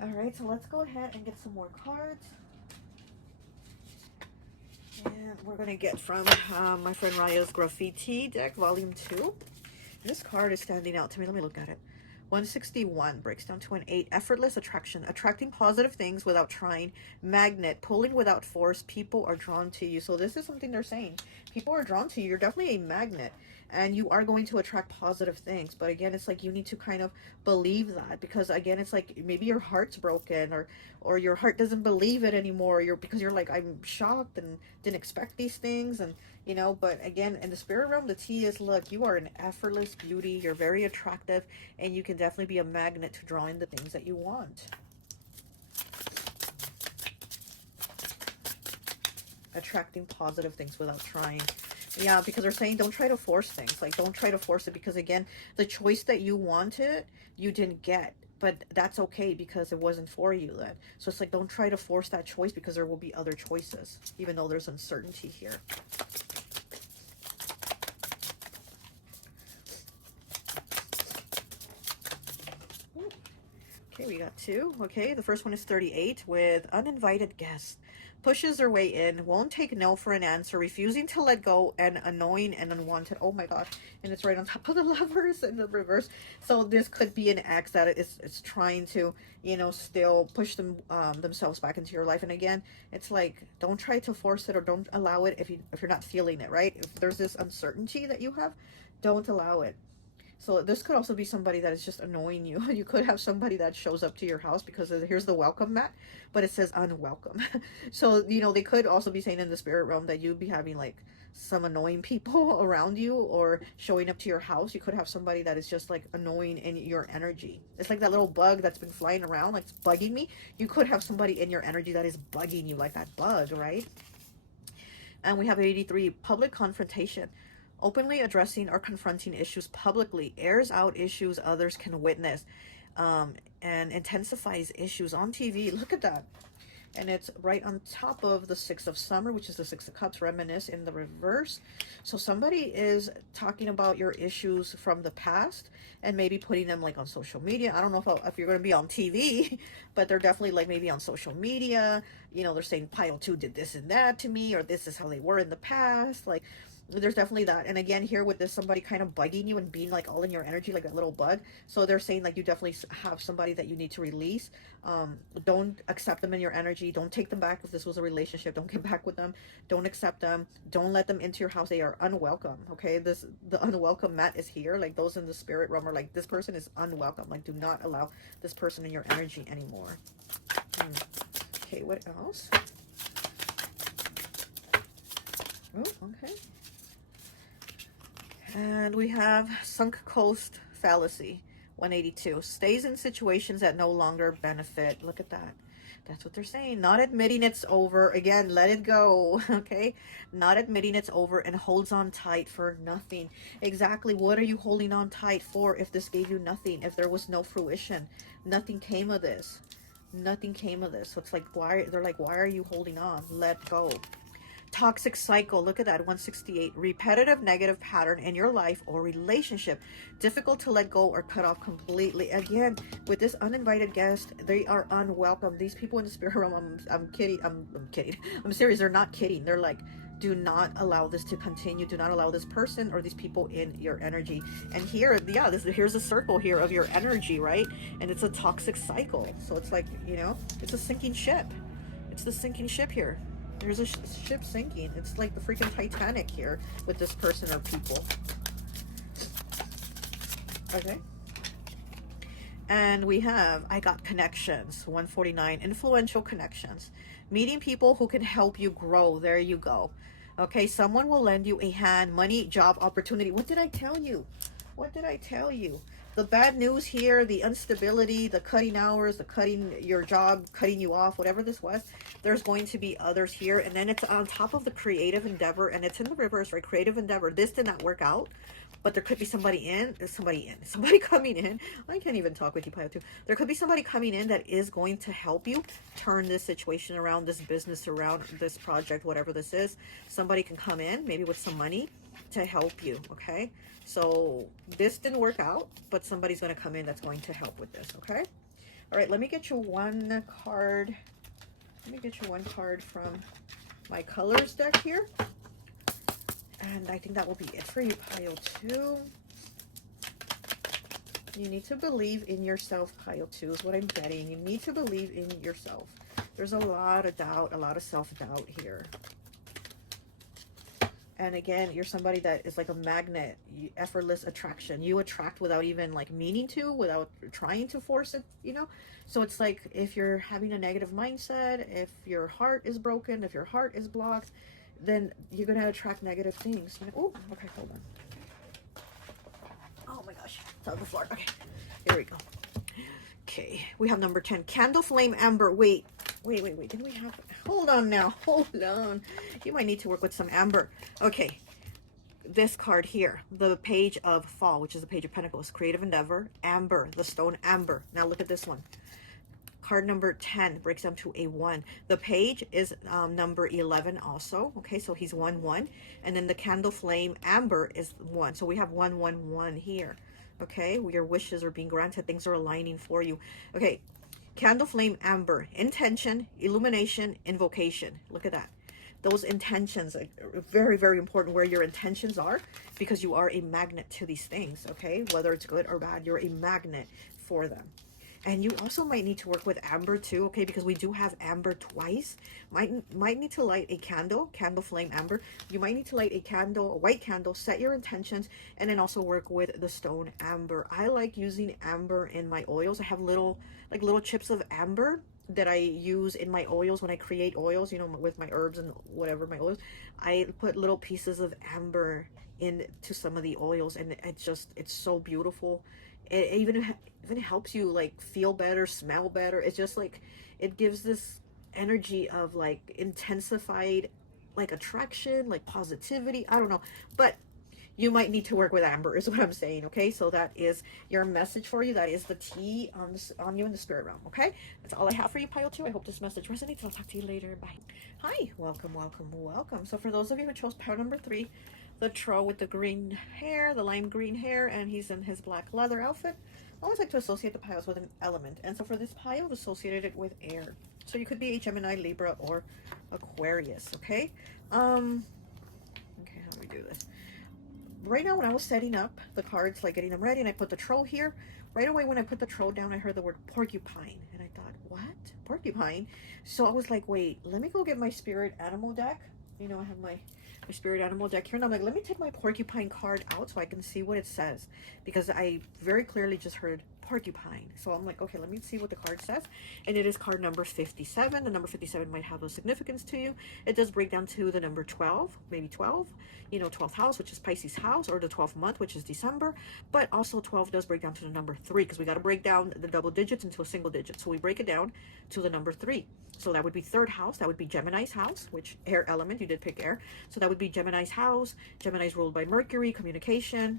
All right, so let's go ahead and get some more cards. And we're going to get from my friend Raya's Graffiti deck, volume 2. This card is standing out to me. Let me look at it. 161 breaks down to an 8. Effortless attraction. Attracting positive things without trying. Magnet. Pulling without force. People are drawn to you. So this is something they're saying. People are drawn to you. You're definitely a magnet. And you are going to attract positive things. But again, it's like you need to kind of believe that. Because again, it's like maybe your heart's broken. Or your heart doesn't believe it anymore. Because you're like, I'm shocked and didn't expect these things. And you know, but again, in the spirit realm, the T is, look, you are an effortless beauty. You're very attractive, and you can definitely be a magnet to draw in the things that you want. Attracting positive things without trying. Yeah, because they're saying don't try to force things. Like, don't try to force it, because again, the choice that you wanted, you didn't get. But that's okay, because it wasn't for you then. So it's like, don't try to force that choice, because there will be other choices, even though there's uncertainty here. Okay, we got 2. Okay, the first one is 38 with uninvited guests. Pushes their way in, won't take no for an answer, refusing to let go, and annoying and unwanted. Oh my gosh. And it's right on top of the Lovers in the reverse. So this could be an ex that is trying to, you know, still push themselves back into your life. And again, it's like, don't try to force it, or don't allow it if you're not feeling it, right? If there's this uncertainty that you have, don't allow it. So this could also be somebody that is just annoying you. You could have somebody that shows up to your house because here's the welcome mat, but it says unwelcome. So, you know, they could also be saying in the spirit realm that you'd be having like some annoying people around you, or showing up to your house. You could have somebody that is just like annoying in your energy. It's like that little bug that's been flying around, like it's bugging me. You could have somebody in your energy that is bugging you, like that bug, right? And we have 83, public confrontation. Openly addressing or confronting issues publicly, airs out issues others can witness, and intensifies issues on TV. Look at that. And it's right on top of the 6 of Summer, which is the 6 of Cups, reminisce in the reverse. So somebody is talking about your issues from the past and maybe putting them like on social media. I don't know if you're going to be on TV, but they're definitely like maybe on social media. You know, they're saying Pile 2 did this and that to me, or this is how they were in the past. Like, there's definitely that. And again, here with this, somebody kind of bugging you and being like all in your energy, like a little bug. So they're saying like you definitely have somebody that you need to release. Don't accept them in your energy. Don't take them back. If this was a relationship, don't get back with them. Don't accept them. Don't let them into your house. They are unwelcome. Okay, the unwelcome mat is here. Like, those in the spirit realm are like, this person is unwelcome. Like, do not allow this person in your energy anymore. Okay, what else? Oh, okay. And we have sunk cost fallacy, 182. Stays in situations that no longer benefit. Look at that. That's what they're saying. Not admitting it's over. Again, let it go. Okay? Not admitting it's over, and holds on tight for nothing. Exactly. What are you holding on tight for if this gave you nothing? If there was no fruition? Nothing came of this. Nothing came of this. So it's like, why? They're like, why are you holding on? Let go. Toxic cycle. Look at that. 168. Repetitive negative pattern in your life or relationship. Difficult to let go or cut off completely. Again, with this uninvited guest, they are unwelcome. These people in the spirit realm, I'm kidding. I'm kidding. I'm serious. They're not kidding. They're like, do not allow this to continue. Do not allow this person or these people in your energy. And here, yeah, here's a circle here of your energy, right? And it's a toxic cycle. So it's like, you know, it's a sinking ship. It's the sinking ship here. There's a ship sinking. It's like the freaking Titanic here with this person or people. Okay. And we have, I got connections. 149. Influential connections. Meeting people who can help you grow. There you go. Okay. Someone will lend you a hand. Money, job, opportunity. What did I tell you? What did I tell you? The bad news here, the instability, the cutting hours, the cutting your job, cutting you off, whatever this was, there's going to be others here. And then it's on top of the creative endeavor, and it's in the reverse, right? Creative endeavor. This did not work out, but there could be somebody coming in. I can't even talk with you, Pio, too. There could be somebody coming in that is going to help you turn this situation around, this business around, this project, whatever this is. Somebody can come in, maybe with some money to help you, okay? So this didn't work out, but somebody's going to come in that's going to help with this, okay? All right, let me get you one card. Let me get you one card from my colors deck here. And I think that will be it for you, Pile 2. You need to believe in yourself, Pile 2, is what I'm getting. You need to believe in yourself. There's a lot of doubt, a lot of self-doubt here. And again, you're somebody that is like a magnet, effortless attraction. You attract without even like meaning to, without trying to force it, you know? So it's like if you're having a negative mindset, if your heart is broken, if your heart is blocked, then you're going to attract negative things. You know? Oh, okay, hold on. Oh my gosh, it's on the floor. Okay, here we go. Okay, we have number 10, Candle Flame Amber. Wait. Didn't we have... Hold on now. Hold on. You might need to work with some amber. Okay. This card here. The Page of Fall, which is the Page of Pentacles. Creative Endeavor. Amber. The stone amber. Now look at this one. Card number 10 breaks down to a 1. The page is number 11 also. Okay, so he's 1, 1. And then the Candle Flame Amber is 1. So we have 1, 1, 1 here. Okay, your wishes are being granted. Things are aligning for you. Okay. Candle Flame Amber, intention, illumination, invocation. Look at that. Those intentions are very, very important where your intentions are, because you are a magnet to these things, okay? Whether it's good or bad, you're a magnet for them. And you also might need to work with amber too, okay? Because we do have amber twice. Might need to light a candle, Candle Flame Amber. You might need to light a candle, a white candle, set your intentions, and then also work with the stone amber. I like using amber in my oils. I have little chips of amber that I use in my oils when I create oils, you know, with my herbs and whatever, my oils. I put little pieces of amber into some of the oils, and it's so beautiful. It even helps you like feel better, smell better. It's just like, it gives this energy of like intensified like attraction, like positivity. I don't know, but you might need to work with amber is what I'm saying. Okay, so that is your message for you. That is the tea on you in the spirit realm. Okay, that's all I have for you, Pile 2. I hope this message resonates. I'll talk to you later. Bye. Hi, welcome. So for those of you who chose pile number 3, the troll with the green hair, the lime green hair, and he's in his black leather outfit, I always like to associate the piles with an element. And so for this pile, I've associated it with air. So you could be a Gemini, Libra, or Aquarius, okay? Okay, how do we do this? Right now, when I was setting up the cards, like getting them ready, and I put the troll here, right away when I put the troll down, I heard the word porcupine. And I thought, what? Porcupine? So I was like, wait, let me go get my spirit animal deck. You know, I have my spirit animal deck here, and I'm like, let me take my porcupine card out so I can see what it says, because I very clearly just heard porcupine. So I'm like, okay, let me see what the card says. And it is card number 57. The number 57 might have a significance to you. It does break down to the number 12, maybe 12, you know, 12th house, which is Pisces house, or the 12th month, which is December. But also 12 does break down to the number 3, because we got to break down the double digits into a single digit. So we break it down to the number 3. So that would be 3rd house. That would be Gemini's house, which air element, you did pick air. So that would be Gemini's house. Gemini's ruled by Mercury, communication,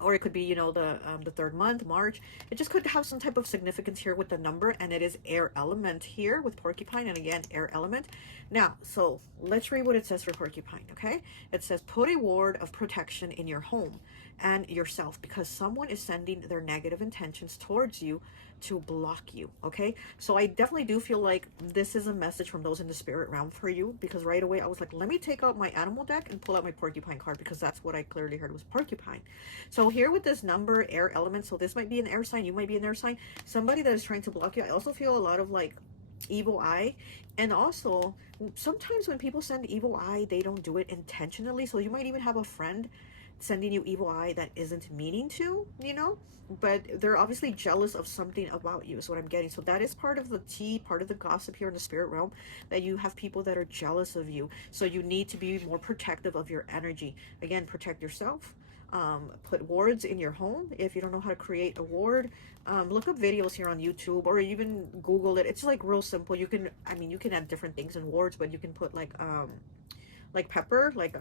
or it could be, you know, the third month, March. It just could have some type of significance here with the number, and it is air element here with porcupine, and again, air element. Now, so let's read what it says for porcupine, okay? It says, put a ward of protection in your home and yourself, because someone is sending their negative intentions towards you to block you, okay? So I definitely do feel like this is a message from those in the spirit realm for you, because right away I was like, let me take out my animal deck and pull out my porcupine card, because that's what I clearly heard was porcupine. So here with this number, air element, so this might be an air sign, you might be an air sign, somebody that is trying to block you. I also feel a lot of like evil eye, and also sometimes when people send evil eye, they don't do it intentionally. So you might even have a friend sending you evil eye that isn't meaning to, you know, but they're obviously jealous of something about you is what I'm getting. So that is part of the tea, part of the gossip here in the spirit realm, that you have people that are jealous of you. So you need to be more protective of your energy. Again, protect yourself. Put wards in your home. If you don't know how to create a ward, look up videos here on YouTube, or even Google it. It's like real simple. You can, I mean, you can add different things in wards, but you can put like pepper, like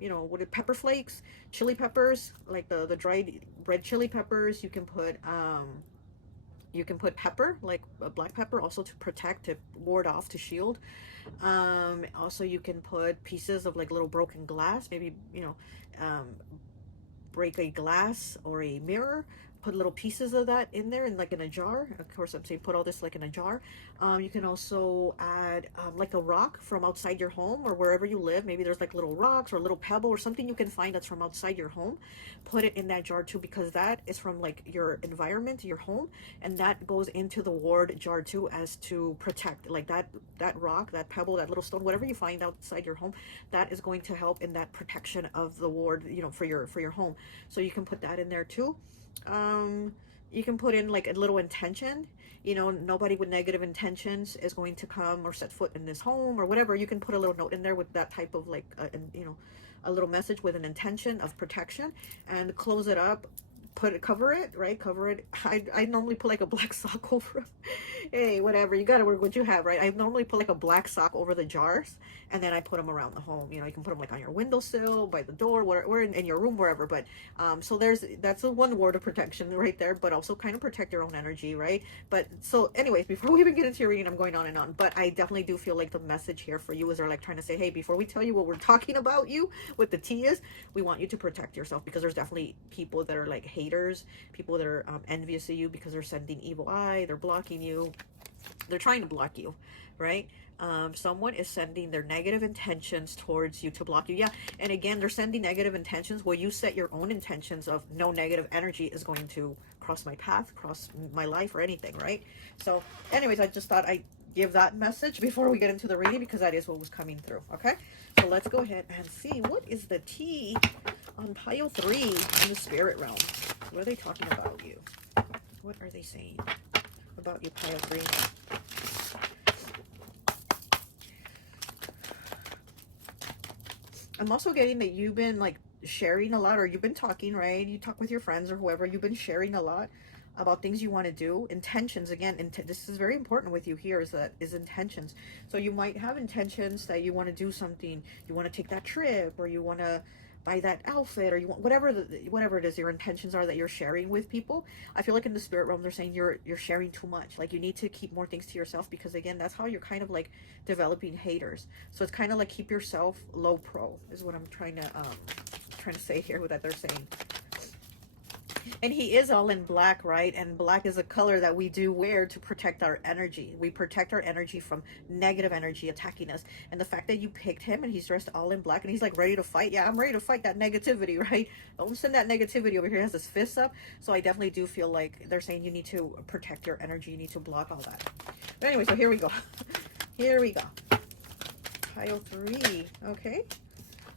you know, what, pepper flakes, chili peppers, like the dried red chili peppers. You can put pepper, like black pepper, also to protect, to ward off, to shield. Also you can put pieces of like little broken glass, maybe, you know, break a glass or a mirror, put little pieces of that in there, and like in a jar. Of course, I'm saying put all this like in a jar. You can also add like a rock from outside your home or wherever you live. Maybe there's like little rocks or a little pebble or something you can find that's from outside your home. Put it in that jar too, because that is from like your environment, your home, and that goes into the ward jar too, as to protect, like that rock, that pebble, that little stone, whatever you find outside your home, that is going to help in that protection of the ward, you know, for your home. So you can put that in there too. You can put in like a little intention, you know, nobody with negative intentions is going to come or set foot in this home or whatever. You can put a little note in there with that type of like you know, a little message with an intention of protection, and close it up. Cover it, right? Cover it. I normally put like a black sock over. Hey, whatever, you gotta work what you have, right? I normally put like a black sock over the jars, and then I put them around the home. You know, you can put them like on your windowsill, by the door, or in your room, wherever. But so that's a one word of protection right there, but also kind of protect your own energy, right? But so anyways, before we even get into your reading, I'm going on and on, but I definitely do feel like the message here for you is they're like trying to say, hey, before we tell you what we're talking about you, what the tea is, we want you to protect yourself, because there's definitely people that are like haters, people that are envious of you because they're sending evil eye, they're blocking you, they're trying to block you, right? Someone is sending their negative intentions towards you to block you. Yeah, and again, they're sending negative intentions where you set your own intentions of no negative energy is going to cross my path, cross my life, or anything, right? So anyways, I just thought I'd give that message before we get into the reading, because that is what was coming through. Okay, so let's go ahead and see what is the tea on pile 3 in the spirit realm. What are they talking about you? What are they saying about you, pile 3? I'm also getting that you've been like sharing a lot, or you've been talking, right? You talk with your friends or whoever, you've been sharing a lot about things you want to do. Intentions, again, this is very important with you here, is intentions. So you might have intentions that you want to do something, you want to take that trip, or you want to buy that outfit, or you want whatever it is your intentions are that you're sharing with people. I feel like in the spirit realm they're saying you're sharing too much, like you need to keep more things to yourself, because again, that's how you're kind of like developing haters. So it's kind of like keep yourself low pro is what I'm trying to say here, with that they're saying. And he is all in black, right? And black is a color that we do wear to protect our energy. We protect our energy from negative energy attacking us. And the fact that you picked him and he's dressed all in black and he's like ready to fight. Yeah, I'm ready to fight that negativity, right? Don't send that negativity over here. He has his fists up. So I definitely do feel like they're saying you need to protect your energy. You need to block all that. But anyway, so here we go. Here we go. Pile 3. Okay.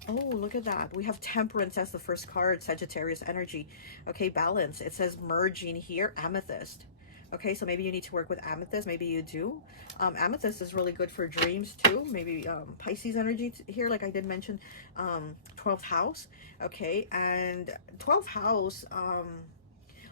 Oh, look at that. We have Temperance as the first card, Sagittarius energy. Okay, balance. It says merging here, Amethyst. Okay, so maybe you need to work with Amethyst. Maybe you do. Amethyst is really good for dreams too. Maybe Pisces energy here, like I did mention. 12th house. Okay, and 12th house,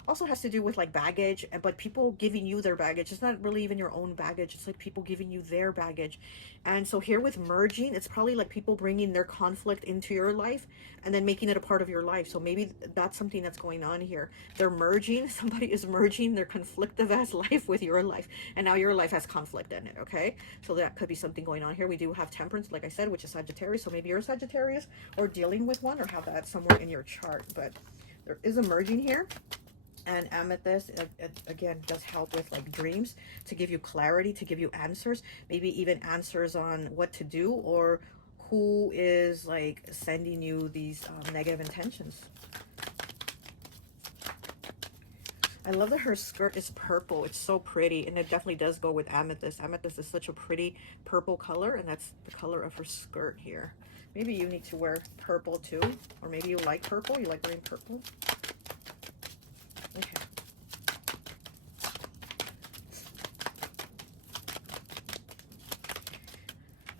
Also has to do with like baggage, but people giving you their baggage. It's not really even your own baggage. It's like people giving you their baggage. And so here with merging, it's probably like people bringing their conflict into your life and then making it a part of your life. So maybe that's something that's going on here. They're merging, somebody is merging their conflictive ass life with your life, and now your life has conflict in it. Okay, so that could be something going on here. We do have temperance, like I said, which is Sagittarius. So maybe you're a Sagittarius or dealing with one, or have that somewhere in your chart. But there is a merging here. And amethyst, it again, does help with like dreams, to give you clarity, to give you answers, maybe even answers on what to do, or who is like sending you these negative intentions. I love that her skirt is purple. It's so pretty, and it definitely does go with amethyst. Amethyst is such a pretty purple color, and that's the color of her skirt here. Maybe you need to wear purple too, or maybe you like purple, you like wearing purple. Okay.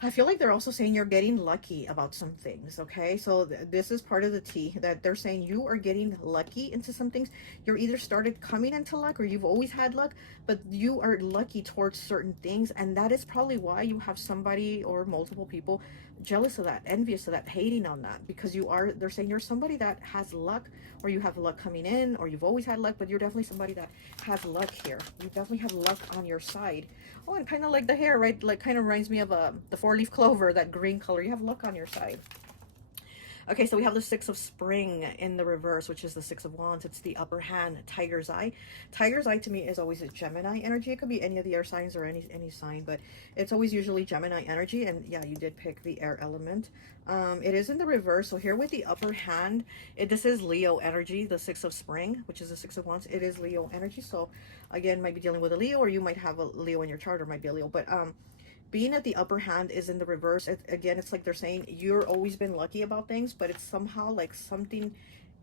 I feel like they're also saying you're getting lucky about some things, okay? So this is part of the tea, that they're saying you are getting lucky into some things. You're either started coming into luck, or you've always had luck, but you are lucky towards certain things, and that is probably why you have somebody or multiple people jealous of that, envious of that, hating on that, because they're saying you're somebody that has luck, or you have luck coming in, or you've always had luck, but you're definitely somebody that has luck here. You definitely have luck on your side. Oh, and kind of like the hair, right? Like kind of reminds me of the four-leaf clover, that green color. You have luck on your side. Okay, so we have the Six of Spring in the reverse, which is the Six of Wands. It's the upper hand, Tiger's Eye. Tiger's Eye to me is always a Gemini energy. It could be any of the air signs or any sign, but it's always usually Gemini energy. And yeah, you did pick the air element. It is in the reverse. So here with the upper hand, this is Leo energy, the Six of Spring, which is the Six of Wands. It is Leo energy. So again, might be dealing with a Leo, or you might have a Leo in your chart, or might be a Leo. But being at the upper hand is in the reverse. Again, it's like they're saying you're always been lucky about things, but it's somehow like something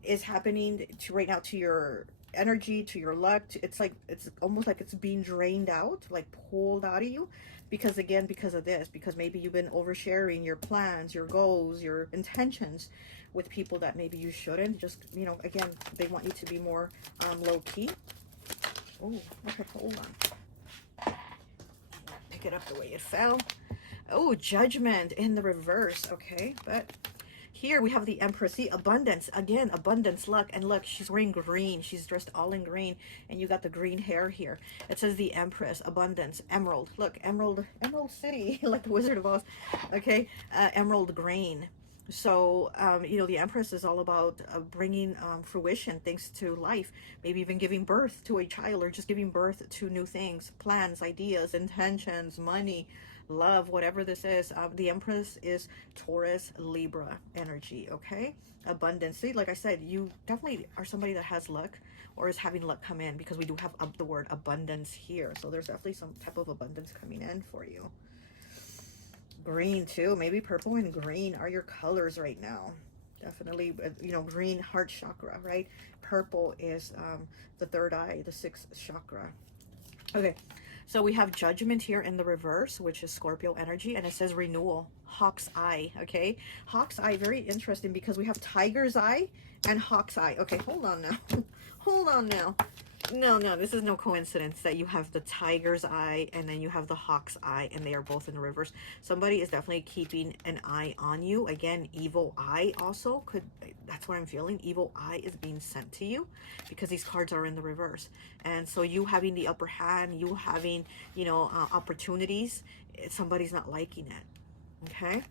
is happening to right now to your energy, to your luck. It's like, it's almost like it's being drained out, like pulled out of you, because again, because of this, because maybe you've been oversharing your plans, your goals, your intentions with people that maybe you shouldn't. Just, you know, again, they want you to be more low key. Oh, okay, hold on. Pick it up the way it fell. Oh, Judgment in the reverse. Okay, but here we have the Empress. See, abundance. Again, abundance, luck. And look, she's wearing green. She's dressed all in green. And you got the green hair here. It says the Empress, abundance, emerald. Look, emerald city, like the Wizard of Oz. Okay, emerald green. So, you know, the Empress is all about bringing fruition, things to life, maybe even giving birth to a child, or just giving birth to new things, plans, ideas, intentions, money, love, whatever this is. The Empress is Taurus, Libra energy, okay? Abundance. See, like I said, you definitely are somebody that has luck, or is having luck come in, because we do have the word abundance here. So there's definitely some type of abundance coming in for you. Green too, maybe purple and green are your colors right now. Definitely, you know, green, heart chakra, right? Purple is the third eye, the sixth chakra. Okay, so we have Judgment here in the reverse, which is Scorpio energy, and it says renewal, Hawk's Eye. Okay, Hawk's Eye, very interesting, because we have Tiger's Eye and Hawk's Eye. Okay, hold on now. Hold on now. No, this is no coincidence that you have the Tiger's Eye and then you have the Hawk's Eye, and they are both in the reverse. Somebody is definitely keeping an eye on you. Again, evil eye also could, that's what I'm feeling. Evil eye is being sent to you, because these cards are in the reverse. And so you having the upper hand, you having, you know, opportunities, somebody's not liking it. Okay.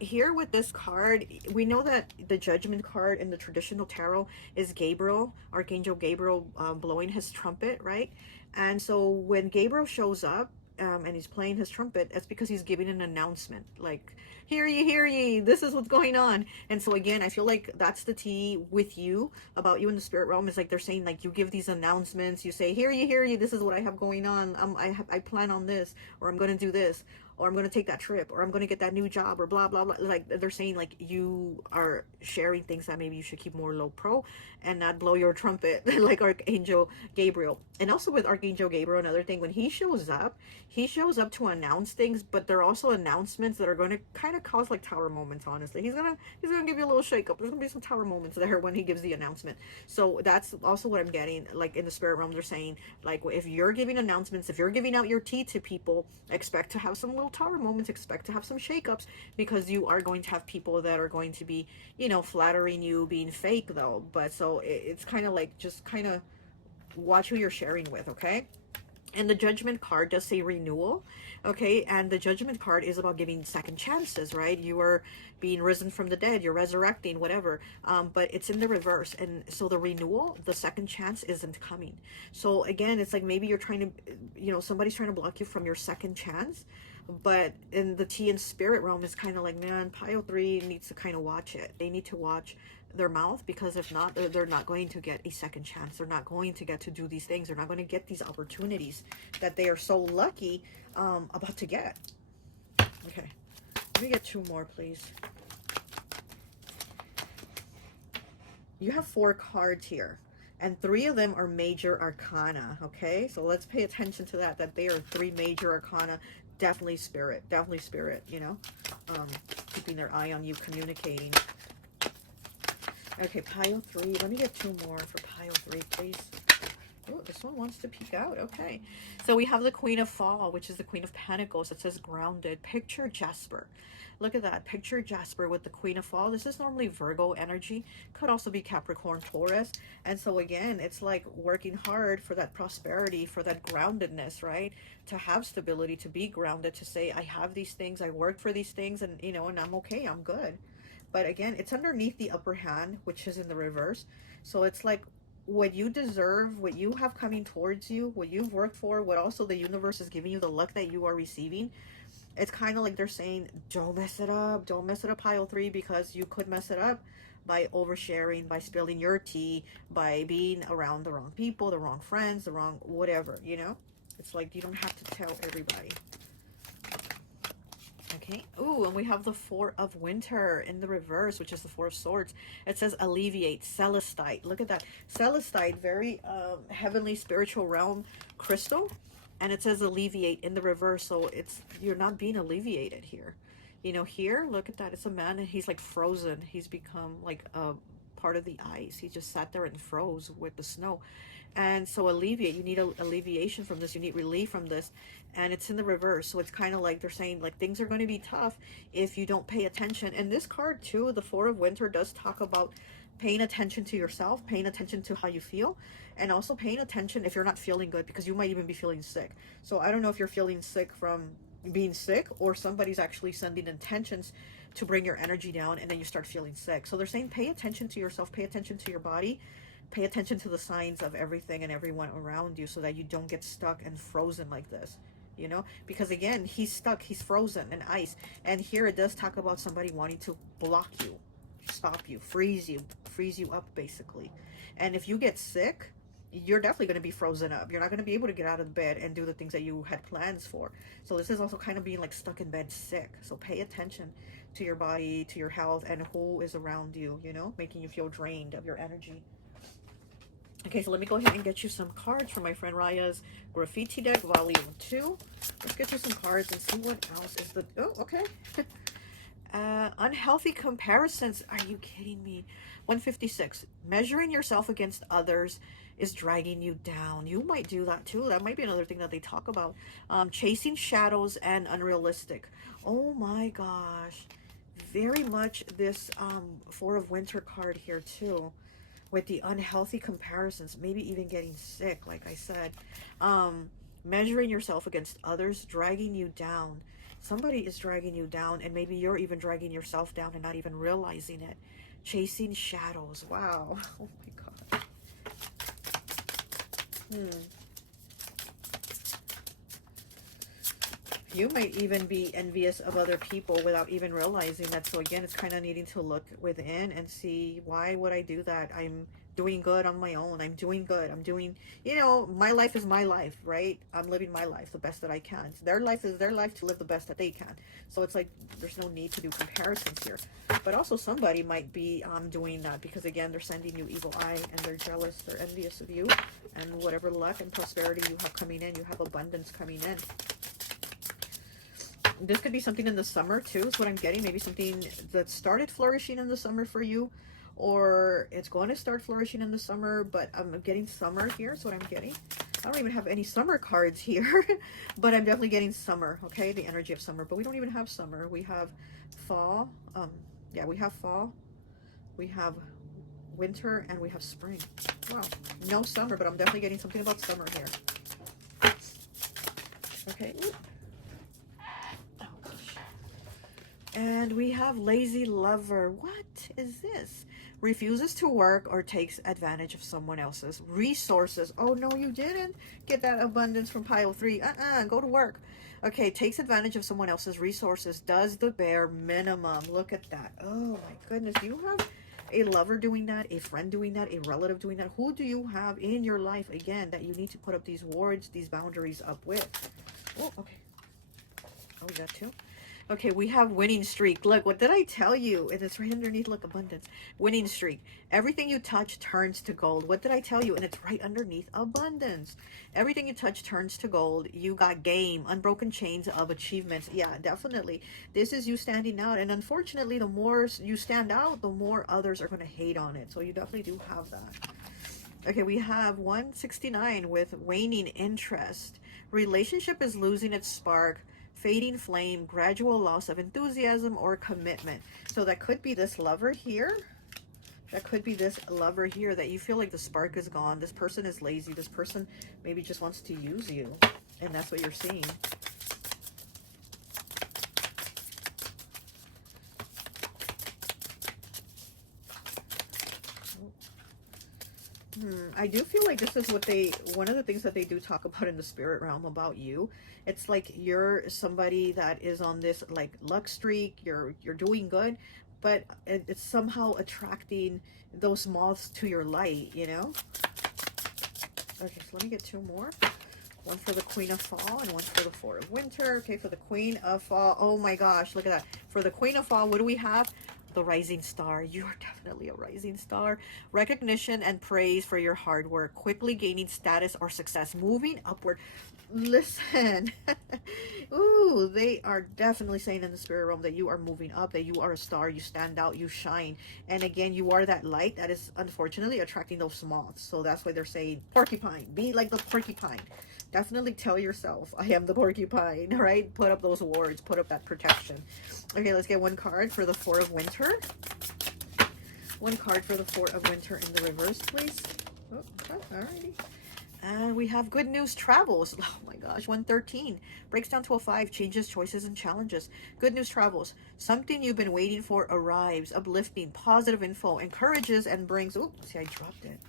Here with this card, we know that the Judgment card in the traditional tarot is Gabriel, Archangel Gabriel, blowing his trumpet, right? And so when Gabriel shows up and he's playing his trumpet, it's because he's giving an announcement, like, hear ye, this is what's going on. And so again, I feel like that's the tea with you, about you in the spirit realm, is like they're saying, like, you give these announcements, you say, hear ye, this is what I have going on, I plan on this, or I'm going to do this, or I'm going to take that trip, or I'm going to get that new job, or blah, blah, blah. Like they're saying, like you are sharing things that maybe you should keep more low pro and not blow your trumpet like Archangel Gabriel. And also with Archangel Gabriel, another thing, when he shows up to announce things, but they're also announcements that are going to kind of cause like tower moments, honestly. He's gonna give you a little shake up. There's gonna be some tower moments there when he gives the announcement. So that's also what I'm getting, like in the spirit realm. They're saying, like, if you're giving announcements, if you're giving out your tea to people, expect to have some little tower moments, expect to have some shakeups, because you are going to have people that are going to be, you know, flattering you, being fake though. But so it's kind of like, just kind of watch who you're sharing with, okay? And the Judgment card does say renewal, okay? And the Judgment card is about giving second chances, right? You are being risen from the dead, you're resurrecting, whatever. But it's in the reverse. And so the renewal, the second chance isn't coming. So again, it's like maybe you're trying to, you know, somebody's trying to block you from your second chance. But in the T and spirit realm, it's kind of like, man, Pile 3 needs to kind of watch it. They need to watch their mouth, because if not, they're not going to get a second chance. They're not going to get to do these things. They're not going to get these opportunities that they are so lucky about to get. Okay, let me get 2 more, please. You have 4 cards here, and 3 of them are major arcana, okay? So let's pay attention to that they are 3 major arcana. Definitely spirit, you know, keeping their eye on you, communicating. Okay, Pile 3. Let me get 2 more for Pile 3, please. Oh, this one wants to peek out. Okay. So we have the Queen of Fall, which is the Queen of Pentacles. It says grounded. Picture Jasper. Look at that. Picture Jasper with the Queen of Fall. This is normally Virgo energy. Could also be Capricorn, Taurus. And so again, it's like working hard for that prosperity, for that groundedness, right? To have stability, to be grounded, to say, I have these things, I work for these things, and, you know, and I'm okay, I'm good. But again, it's underneath the upper hand, which is in the reverse. So it's like what you deserve, what you have coming towards you, what you've worked for, what also the universe is giving you, the luck that you are receiving. It's kind of like they're saying, don't mess it up. Don't mess it up, Pile 3, because you could mess it up by oversharing, by spilling your tea, by being around the wrong people, the wrong friends, the wrong whatever, you know? It's like you don't have to tell everybody. Okay. Ooh, and we have the 4 of Winter in the reverse, which is the 4 of Swords. It says alleviate, celestite. Look at that. Celestite, very heavenly spiritual realm crystal. And it says alleviate in the reverse. So it's, you're not being alleviated here. You know, here, look at that. It's a man and he's like frozen. He's become like a part of the ice. He just sat there and froze with the snow. And so alleviate, you need alleviation from this, you need relief from this, and it's in the reverse. So it's kind of like they're saying, like, things are going to be tough if you don't pay attention. And this card too, the 4 of Winter, does talk about paying attention to yourself, paying attention to how you feel, and also paying attention if you're not feeling good, because you might even be feeling sick. So I don't know if you're feeling sick from being sick, or somebody's actually sending intentions to bring your energy down, and then you start feeling sick. So they're saying pay attention to yourself, pay attention to your body, pay attention to the signs of everything and everyone around you, so that you don't get stuck and frozen like this, you know? Because again, he's stuck, he's frozen in ice. And here it does talk about somebody wanting to block you, stop you, freeze you up, basically. And if you get sick, you're definitely going to be frozen up. You're not going to be able to get out of bed and do the things that you had plans for. So this is also kind of being like stuck in bed sick. So pay attention to your body, to your health, and who is around you, you know, making you feel drained of your energy. Okay, so let me go ahead and get you some cards from my friend Raya's Graffiti Deck, Volume 2. Let's get you some cards and see what else is the... Oh, okay. Unhealthy comparisons. Are you kidding me? 156. Measuring yourself against others is dragging you down. You might do that too. That might be another thing that they talk about. Chasing shadows and unrealistic. Oh my gosh. Very much this 4 of Winter card here too, with the unhealthy comparisons, maybe even getting sick, like I said. Measuring yourself against others, dragging you down. Somebody is dragging you down, and maybe you're even dragging yourself down and not even realizing it. Chasing shadows. Wow. Oh my God. You might even be envious of other people without even realizing that. So again, it's kind of needing to look within and see, why would I do that? I'm doing good on my own. I'm doing good. I'm doing, you know, my life is my life, right? I'm living my life the best that I can. Their life is their life to live the best that they can. So it's like there's no need to do comparisons here. But also somebody might be doing that because, again, they're sending you evil eye and they're jealous, they're envious of you. And whatever luck and prosperity you have coming in, you have abundance coming in. This could be something in the summer too, is what I'm getting. Maybe something that started flourishing in the summer for you, or it's going to start flourishing in the summer, but I'm getting summer here. Is what I'm getting. I don't even have any summer cards here, but I'm definitely getting summer, okay? The energy of summer, but we don't even have summer. We have fall. Yeah, we have fall. We have winter, and we have spring. Wow, no summer, but I'm definitely getting something about summer here. Okay. And we have lazy lover. What is this? Refuses to work or takes advantage of someone else's resources. Oh, no, you didn't get that abundance from pile 3. Go to work. Okay, takes advantage of someone else's resources. Does the bare minimum. Look at that. Oh, my goodness. Do you have a lover doing that? A friend doing that? A relative doing that? Who do you have in your life, again, that you need to put up these wards, these boundaries up with? Oh, okay. Oh, that too? Okay, we have winning streak. Look, what did I tell you? And it's right underneath, look, abundance. Winning streak. Everything you touch turns to gold. What did I tell you? And it's right underneath abundance. Everything you touch turns to gold. You got game. Unbroken chains of achievements. Yeah, definitely. This is you standing out. And unfortunately, the more you stand out, the more others are going to hate on it. So you definitely do have that. Okay, we have 169 with waning interest. Relationship is losing its spark. Fading flame, gradual loss of enthusiasm or commitment. So that could be this lover here. That could be this lover here that you feel like the spark is gone. This person is lazy. This person maybe just wants to use you. And that's what you're seeing. I do feel like this is what one of the things that they do talk about in the spirit realm about you. It's like you're somebody that is on this like luck streak, you're doing good, but it's somehow attracting those moths to your light, you know? Okay, so let me get 2 more. One for the Queen of Fall and one for the Four of Winter. Okay, for the Queen of Fall, oh my gosh, look at that. For the Queen of Fall, what do we have? The rising star. You are definitely a rising star. Recognition and praise for your hard work. Quickly gaining status or success. Moving upward. Listen. Ooh, they are definitely saying in the spirit realm that you are moving up, that you are a star, you stand out, you shine. And again, you are that light that is unfortunately attracting those moths. So that's why they're saying porcupine. Be like the porcupine. Definitely tell yourself, I am the porcupine, right? Put up those wards, put up that protection. Okay, let's get 1 card for the Four of Winter. 1 card for the Four of Winter in the reverse, please. Oh, okay, alrighty. And we have good news travels. Oh my gosh, 113. Breaks down to a 5. Changes, choices, and challenges. Good news travels. Something you've been waiting for arrives. Uplifting, positive info. Encourages and brings... Oh, see, I dropped it.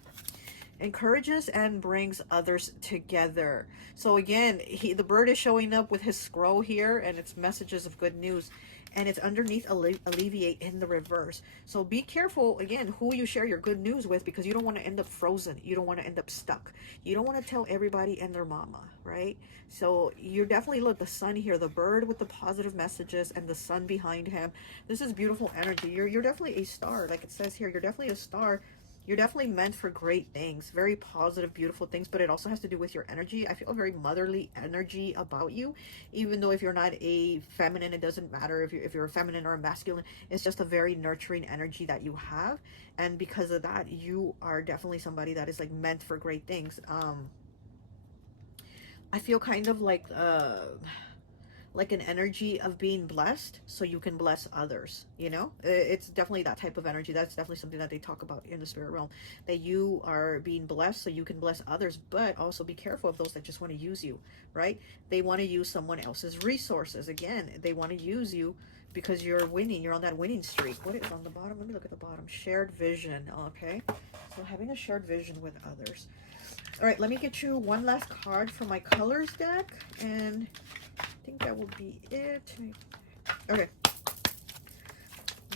Encourages and brings others together. So again, the bird is showing up with his scroll here, and it's messages of good news. And it's underneath alleviate in the reverse. So be careful, again, who you share your good news with, because you don't want to end up frozen. You don't want to end up stuck. You don't want to tell everybody and their mama, right? So you're definitely, look, the sun here, the bird with the positive messages and the sun behind him. This is beautiful energy. You're definitely a star. Like it says here, you're definitely a star. You're definitely meant for great things, very positive, beautiful things, but it also has to do with your energy. I feel a very motherly energy about you, even though if you're not a feminine, it doesn't matter if you're a feminine or a masculine. It's just a very nurturing energy that you have, and because of that, you are definitely somebody that is like meant for great things. I feel kind of like an energy of being blessed so you can bless others, you know? It's definitely that type of energy. That's definitely something that they talk about in the spirit realm, that you are being blessed so you can bless others, but also be careful of those that just want to use you, right? They want to use someone else's resources. Again, they want to use you because you're winning. You're on that winning streak. What is on the bottom? Let me look at the bottom. Shared vision. Okay, so having a shared vision with others. All right, let me get you 1 last card from my colors deck, and I think that will be it. Okay.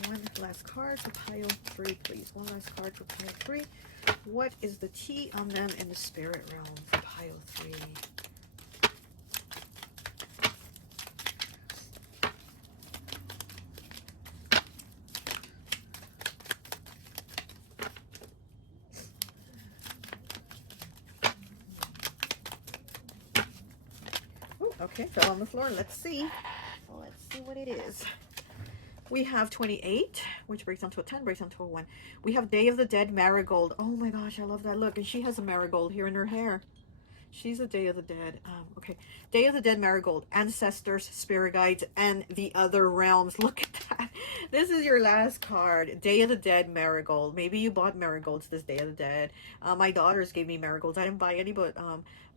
One last card for pile 3, please. One last card for pile 3. What is the tea on them in the spirit realm for pile 3? Oh, okay, fell on the floor. Let's see. Let's see what it is. We have 28, which breaks down to a 10, breaks down to a 1. We have Day of the Dead Marigold. Oh my gosh, I love that look. And she has a marigold here in her hair. She's a Day of the Dead. Okay. Day of the Dead Marigold. Ancestors, Spirit Guides, and the Other Realms. Look at that. This is your last card. Day of the Dead Marigold. Maybe you bought marigolds this Day of the Dead. My daughters gave me marigolds. I didn't buy any, but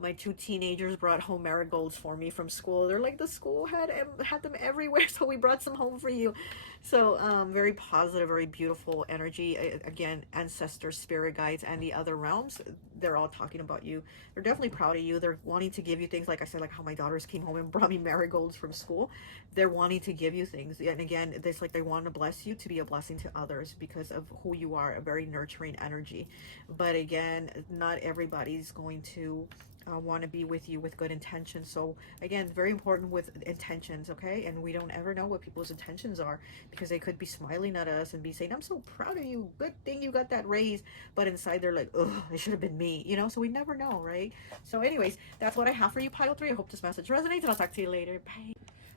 my 2 teenagers brought home marigolds for me from school. They're like, the school had them everywhere, so we brought some home for you. So very positive, very beautiful energy. Again, ancestors, spirit guides, and the other realms, they're all talking about you. They're definitely proud of you. They're wanting to give you things, like I said, like how my daughters came home and brought me marigolds from school. They're wanting to give you things. And again, it's like they want to bless you to be a blessing to others because of who you are, a very nurturing energy. But again, not everybody's going to want to be with you with good intentions. So again, very important with intentions, okay? And we don't ever know what people's intentions are, because they could be smiling at us and be saying, I'm so proud of you, good thing you got that raise, but inside they're like, oh, it should have been me, you know? So we never know, right? So anyways, that's what I have for you, pile 3. I hope this message resonates, and I'll talk to you later. Bye.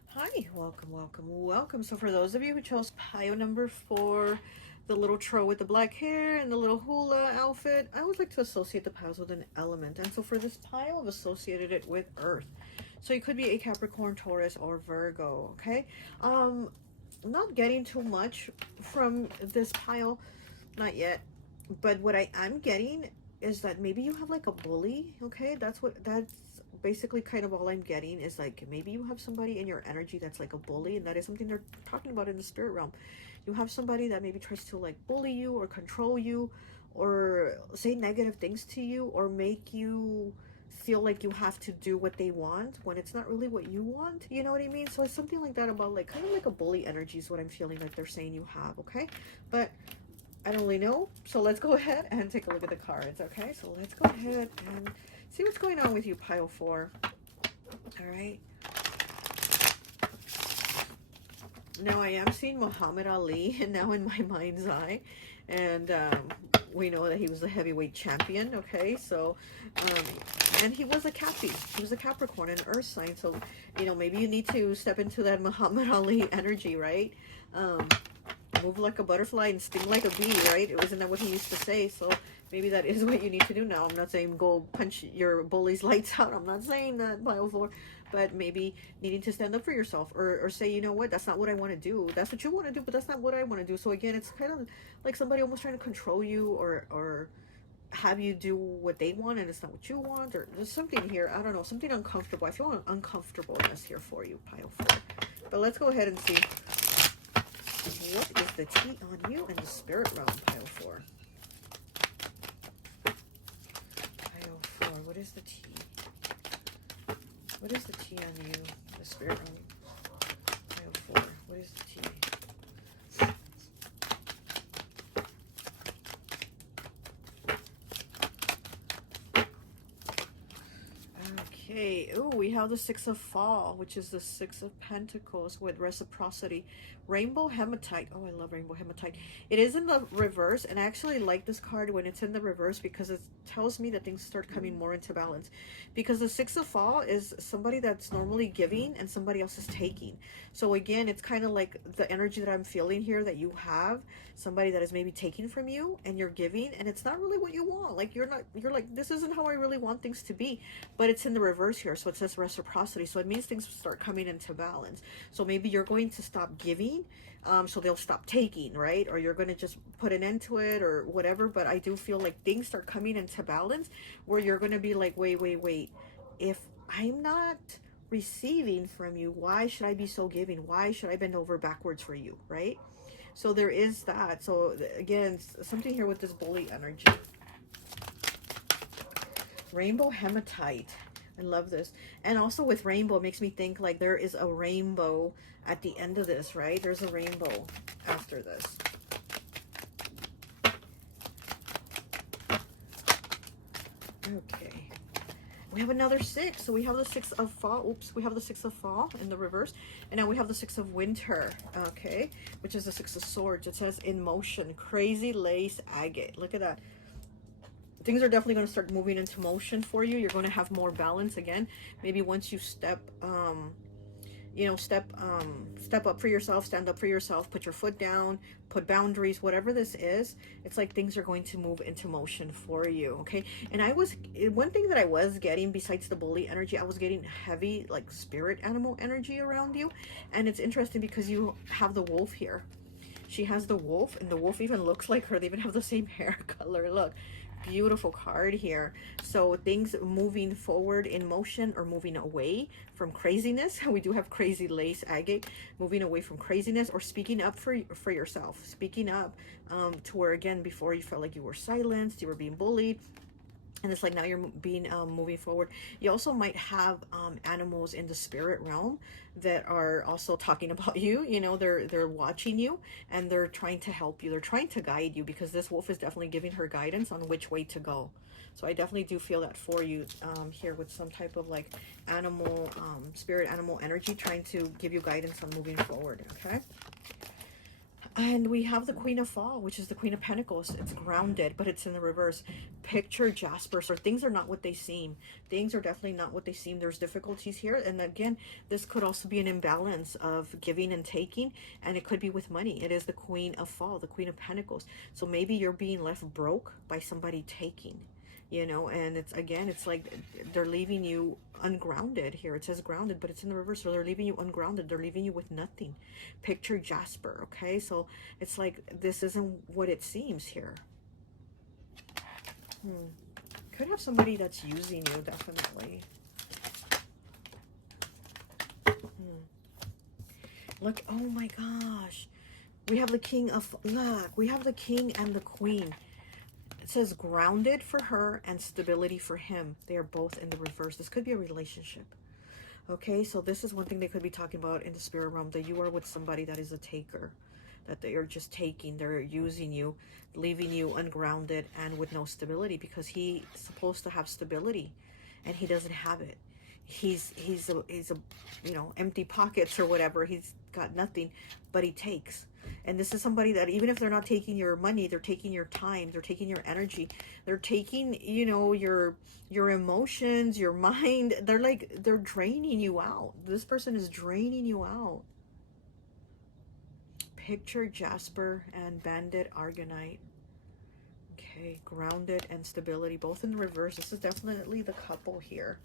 Hi, welcome, welcome, welcome. So for those of you who chose pile number 4, the little troll with the black hair and the little hula outfit, I would like to associate the piles with an element. And so for this pile, I've associated it with Earth. So it could be a Capricorn, Taurus, or Virgo, okay? Not getting too much from this pile, not yet. But what I'm getting is that maybe you have like a bully, okay? That's basically kind of all I'm getting, is like maybe you have somebody in your energy that's like a bully, and that is something they're talking about in the spirit realm. You have somebody that maybe tries to like bully you or control you or say negative things to you or make you feel like you have to do what they want when it's not really what you want. You know what I mean? So it's something like that, about like kind of like a bully energy is what I'm feeling like they're saying you have, okay? But I don't really know. So let's go ahead and take a look at the cards, okay? So let's go ahead and see what's going on with you, pile 4. All right. Now I am seeing Muhammad Ali and now in my mind's eye, and we know that he was a heavyweight champion, okay? So and he was a Cappy, he was a Capricorn, an earth sign. So you know, maybe you need to step into that Muhammad Ali energy, right? Move like a butterfly and sting like a bee, right? Isn't that what he used to say? So maybe that is what you need to do now. I'm not saying go punch your bully's lights out. I'm not saying that, pile 4. But maybe needing to stand up for yourself, or say, you know what, that's not what I want to do. That's what you want to do, but that's not what I want to do. So again, it's kind of like somebody almost trying to control you or have you do what they want and it's not what you want, or there's something here, I don't know, something uncomfortable. I feel an uncomfortableness here for you, pile 4. But let's go ahead and see what is the tea on you in the spirit realm, pile 4. Pile 4, what is the tea? What is the tea on you, the spirit realm? Pile 4, what is the tea? Okay, oh, we have the 6 of Fall, which is the 6 of Pentacles with reciprocity. Rainbow Hematite. Oh, I love Rainbow Hematite. It is in the reverse, and I actually like this card when it's in the reverse because it tells me that things start coming more into balance. Because the 6 of Fall is somebody that's normally giving and somebody else is taking. So again, it's kind of like the energy that I'm feeling here, that you have somebody that is maybe taking from you and you're giving, and it's not really what you want. Like you're like, this isn't how I really want things to be, but it's in the reverse here. So it says reciprocity. So it means things start coming into balance. So maybe you're going to stop giving, so they'll stop taking, right? Or you're going to just put an end to it or whatever. But I do feel like things start coming into balance where you're going to be like, wait, if I'm not receiving from you, why should I be so giving? Why should I bend over backwards for you, right? So there is that. So again, something here with this bully energy. Rainbow Hematite. I love this. And also with rainbow, it makes me think like there is a rainbow at the end of this, right? There's a rainbow after this. Okay. We have another 6. So we have the 6 of fall. Oops, we have the 6 of fall in the reverse. And now we have the 6 of winter, okay? Which is the 6 of swords. It says in motion, crazy lace agate. Look at that. Things are definitely going to start moving into motion for you. You're going to have more balance again. Maybe once you step, you know, step up for yourself, stand up for yourself, put your foot down, put boundaries, whatever this is, it's like things are going to move into motion for you, okay? And one thing that I was getting besides the bully energy, I was getting heavy, like spirit animal energy around you. And it's interesting because you have the wolf here. She has the wolf, and the wolf even looks like her. They even have the same hair color. Look, beautiful card here. So things moving forward in motion or moving away from craziness. We do have crazy lace agate. Moving away from craziness or speaking up for yourself. Speaking up to where, again, before you felt like you were silenced, you were being bullied. And it's like now you're being moving forward. You also might have animals in the spirit realm that are also talking about you. You know, they're watching you and they're trying to help you. They're trying to guide you, because this wolf is definitely giving her guidance on which way to go. So I definitely do feel that for you here with some type of like animal, spirit animal energy trying to give you guidance on moving forward, okay? And we have the Queen of Fall, which is the Queen of Pentacles. It's grounded, but it's in the reverse. Picture Jasper. So things are not what they seem. Things are definitely not what they seem. There's difficulties here. And again, this could also be an imbalance of giving and taking. And it could be with money. It is the Queen of Fall, the Queen of Pentacles. So maybe you're being left broke by somebody taking. You know, and it's, again, it's like they're leaving you ungrounded here. It says grounded, but it's in the reverse. So they're leaving you ungrounded. They're leaving you with nothing. Picture Jasper, okay? So it's like this isn't what it seems here. Could have somebody that's using you, definitely. Look, oh my gosh. We have the King of, look, we have the King and the Queen. It says grounded for her and stability for him. They are both in the reverse. This could be a relationship. Okay, so this is one thing they could be talking about in the spirit realm, that you are with somebody that is a taker, that they are just taking, they're using you, leaving you ungrounded and with no stability, because he's supposed to have stability and he doesn't have it. He's a you know, empty pockets or whatever. He's got nothing, but he takes. And this is somebody that even if they're not taking your money, they're taking your time, they're taking your energy, they're taking, you know, your emotions, your mind. They're draining you out. This person is draining you out. Picture Jasper and Bandit Argonite. Okay, grounded and stability, both in the reverse. This is definitely the couple here.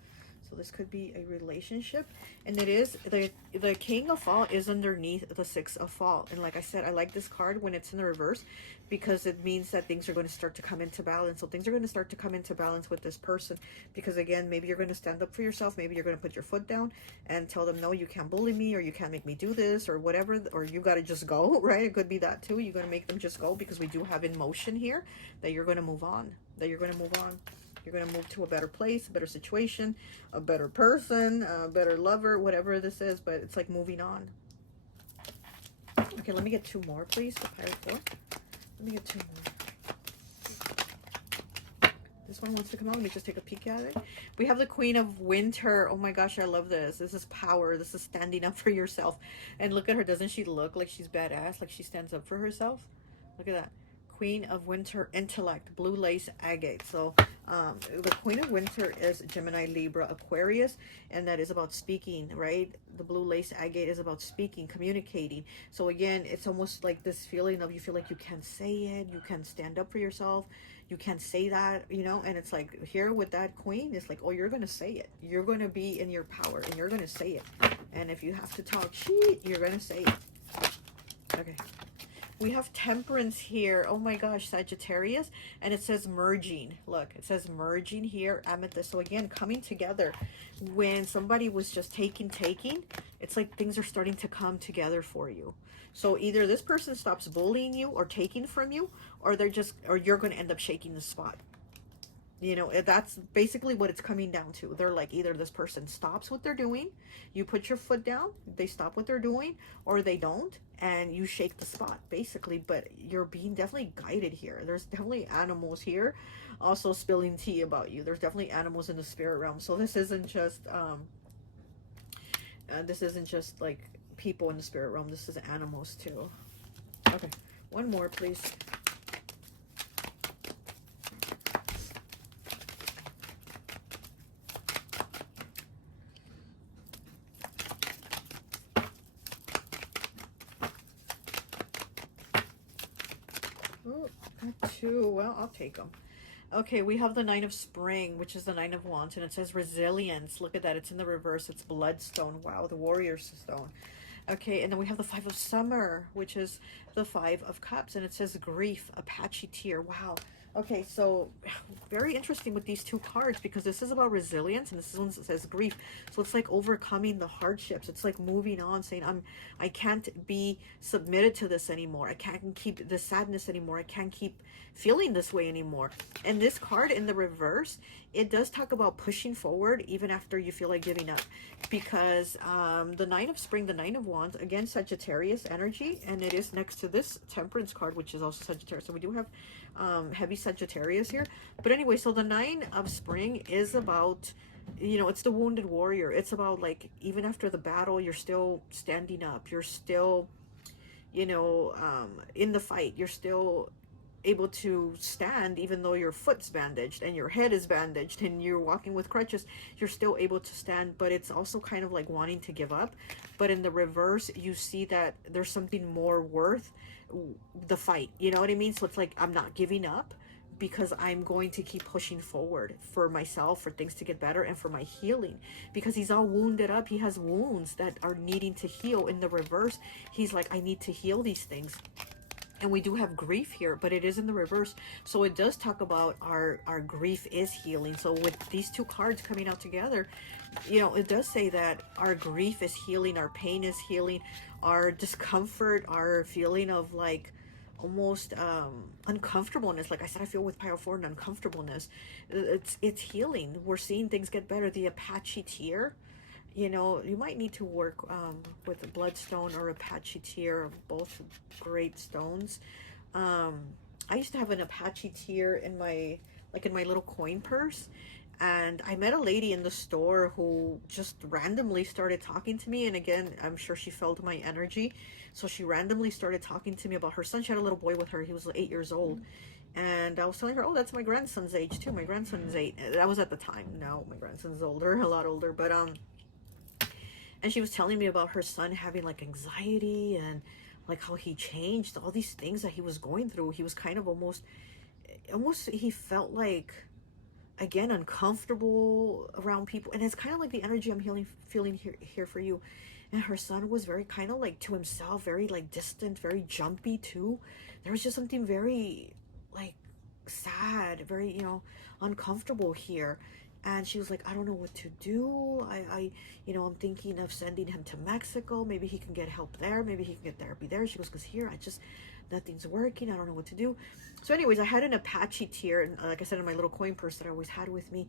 So this could be a relationship, and it is the King of Fall is underneath the Six of Fall. And like I said, I like this card when it's in the reverse, because it means that things are going to start to come into balance. So things are going to start to come into balance with this person, because again, maybe you're going to stand up for yourself. Maybe you're going to put your foot down and tell them, no, you can't bully me, or you can't make me do this, or whatever, or you got to just go, right? It could be that too. You're going to make them just go, because we do have in motion here that you're going to move on, You're going to move to a better place, a better situation, a better person, a better lover, whatever this is, but it's like moving on. Okay, let me get 2 more, please. The Pirate 4. Let me get 2 more. This one wants to come out. Let me just take a peek at it. We have the Queen of Winter. Oh my gosh, I love this. This is power. This is standing up for yourself. And look at her. Doesn't she look like she's badass? Like she stands up for herself? Look at that. Queen of Winter, intellect, blue lace agate. So the Queen of Winter is Gemini, Libra, Aquarius, and that is about speaking, right? The blue lace agate is about speaking, communicating. So again, it's almost like this feeling of you feel like you can't say it, you can't stand up for yourself, you can't say that, you know. And it's like here with that Queen, it's like, oh, you're going to say it. You're going to be in your power and you're going to say it. And if you have to talk shit, you're going to say it. Okay. We have Temperance here. Oh my gosh, Sagittarius. And it says merging. Look, it says merging here. Amethyst. So again, coming together. When somebody was just taking, it's like things are starting to come together for you. So either this person stops bullying you or taking from you, or you're going to end up shaking the spot. You know, that's basically what it's coming down to. They're like, either this person stops what they're doing, you put your foot down, they stop what they're doing, or they don't, and you shake the spot, basically. But you're being definitely guided here. There's definitely animals here also spilling tea about you. There's definitely animals in the spirit realm. So this isn't just like people in the spirit realm. This is animals too. Okay, one more, please. Oh, got two. Well, I'll take them. Okay, we have the Nine of Spring, which is the Nine of Wands, and it says resilience. Look at that. It's in the reverse. It's bloodstone. Wow, the warrior's stone. Okay, and then we have the Five of Summer, which is the Five of Cups, and it says grief, Apache tear. Wow. Okay, so very interesting with these two cards, because this is about resilience and this one says grief. So it's like overcoming the hardships. It's like moving on, saying I can't be submitted to this anymore. I can't keep the sadness anymore. I can't keep feeling this way anymore. And this card in the reverse, it does talk about pushing forward even after you feel like giving up, because the Nine of Spring, the Nine of Wands, again, Sagittarius energy, and it is next to this Temperance card, which is also Sagittarius. So we do have heavy Sagittarius here. But anyway, so the Nine of Spring is about, you know, it's the wounded warrior. It's about like, even after the battle, you're still standing up. You're still, you know, in the fight. You're still able to stand even though your foot's bandaged and your head is bandaged and you're walking with crutches. You're still able to stand, but it's also kind of like wanting to give up. But in the reverse, you see that there's something more worth the fight, you know what I mean? So it's like, I'm not giving up, because I'm going to keep pushing forward for myself, for things to get better, and for my healing, because he's all wounded up. He has wounds that are needing to heal. In the reverse, he's like, I need to heal these things. And we do have grief here, but it is in the reverse. So it does talk about our grief is healing. So with these two cards coming out together, you know, it does say that our grief is healing, our pain is healing, our discomfort, our feeling of like almost uncomfortableness. Like I said, I feel with pile 4 and uncomfortableness. It's healing. We're seeing things get better. The Apache tear, you know, you might need to work with a bloodstone or Apache tear, both great stones. I used to have an Apache tear in my little coin purse, and I met a lady in the store who just randomly started talking to me. And again, I'm sure she felt my energy, so she randomly started talking to me about her son. She had a little boy with her. He was 8 years old. And I was telling her, oh, that's my grandson's age too. My grandson's 8. That was at the time. Now my grandson's older, a lot older, but and she was telling me about her son having like anxiety and like how he changed, all these things that he was going through. He was kind of almost he felt like, again, uncomfortable around people. And it's kind of like the energy I'm feeling here for you. And her son was very kind of like to himself, very like distant, very jumpy too. There was just something very like sad, very, you know, uncomfortable here. And she was like, I don't know what to do. You know, I'm thinking of sending him to Mexico. Maybe he can get help there. Maybe he can get therapy there. She goes, because here, nothing's working. I don't know what to do. So anyways, I had an Apache tear, and like I said, in my little coin purse that I always had with me.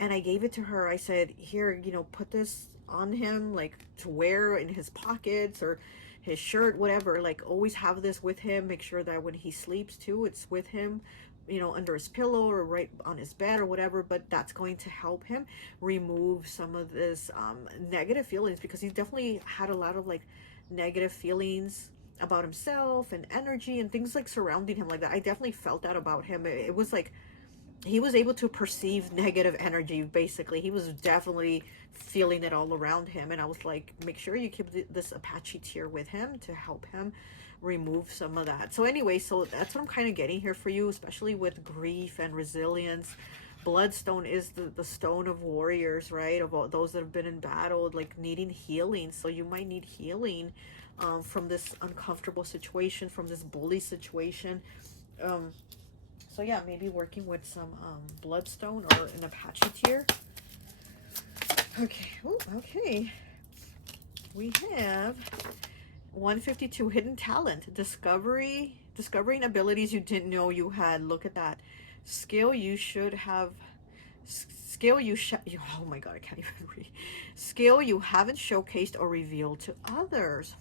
And I gave it to her. I said, here, you know, put this on him, like to wear in his pockets or his shirt, whatever. Like, always have this with him. Make sure that when he sleeps too, it's with him, you know, under his pillow or right on his bed or whatever. But that's going to help him remove some of this negative feelings, because he definitely had a lot of like negative feelings about himself and energy and things like surrounding him like that. I definitely felt that about him. It was like he was able to perceive negative energy. Basically, he was definitely feeling it all around him. And I was like, make sure you keep this Apache tear with him to help him remove some of that. So anyway, so that's what I'm kind of getting here for you, especially with grief and resilience. Bloodstone is the stone of warriors, right? About those that have been in battle, like needing healing. So you might need healing from this uncomfortable situation, from this bully situation. So yeah, maybe working with some bloodstone or an Apache tear. Okay. Ooh, okay. We have 152, hidden talent, discovering abilities you didn't know you had. Look at that skill you should have Skill oh my god, I can't even read. Skill you haven't showcased or revealed to others.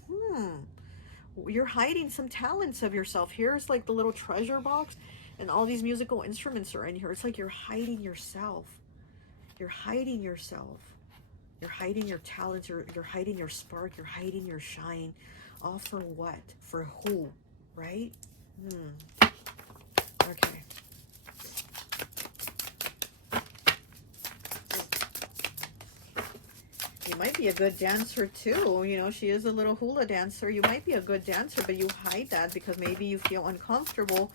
You're hiding some talents of yourself. Here's like the little treasure box, and all these musical instruments are in here. It's like you're hiding yourself. You're hiding yourself. You're hiding your talents. You're hiding your spark. You're hiding your shine. All for what? For who? Right? Okay. You might be a good dancer too. You know, she is a little hula dancer. You might be a good dancer, but you hide that because maybe you feel uncomfortable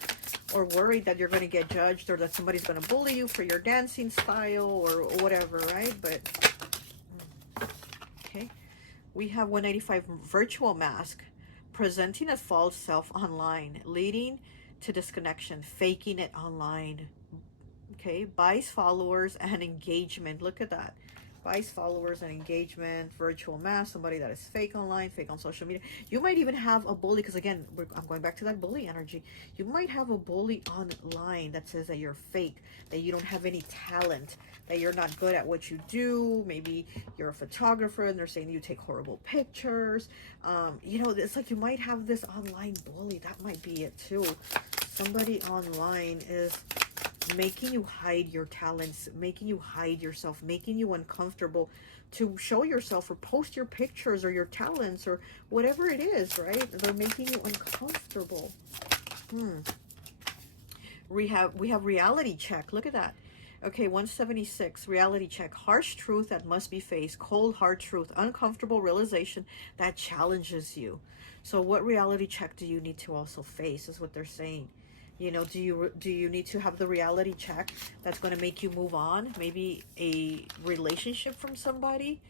or worried that you're going to get judged or that somebody's going to bully you for your dancing style or whatever, right? But, okay. We have 185 virtual mask, presenting a false self online, leading to disconnection, faking it online. Okay, buys followers and engagement. Look at that. Buys followers and engagement, virtual mask, somebody that is fake online, fake on social media. You might even have a bully, because again, I'm going back to that bully energy. You might have a bully online that says that you're fake, that you don't have any talent, that you're not good at what you do. Maybe you're a photographer and they're saying you take horrible pictures. You know, it's like you might have this online bully. That might be it too. Somebody online is making you hide your talents, making you hide yourself, making you uncomfortable to show yourself or post your pictures or your talents or whatever it is, right? They're making you uncomfortable. We have reality check. Look at that. Okay, 176, reality check. Harsh truth that must be faced. Cold, hard truth. Uncomfortable realization that challenges you. So what reality check do you need to also face is what they're saying. You know, do you need to have the reality check that's going to make you move on? Maybe a relationship from somebody,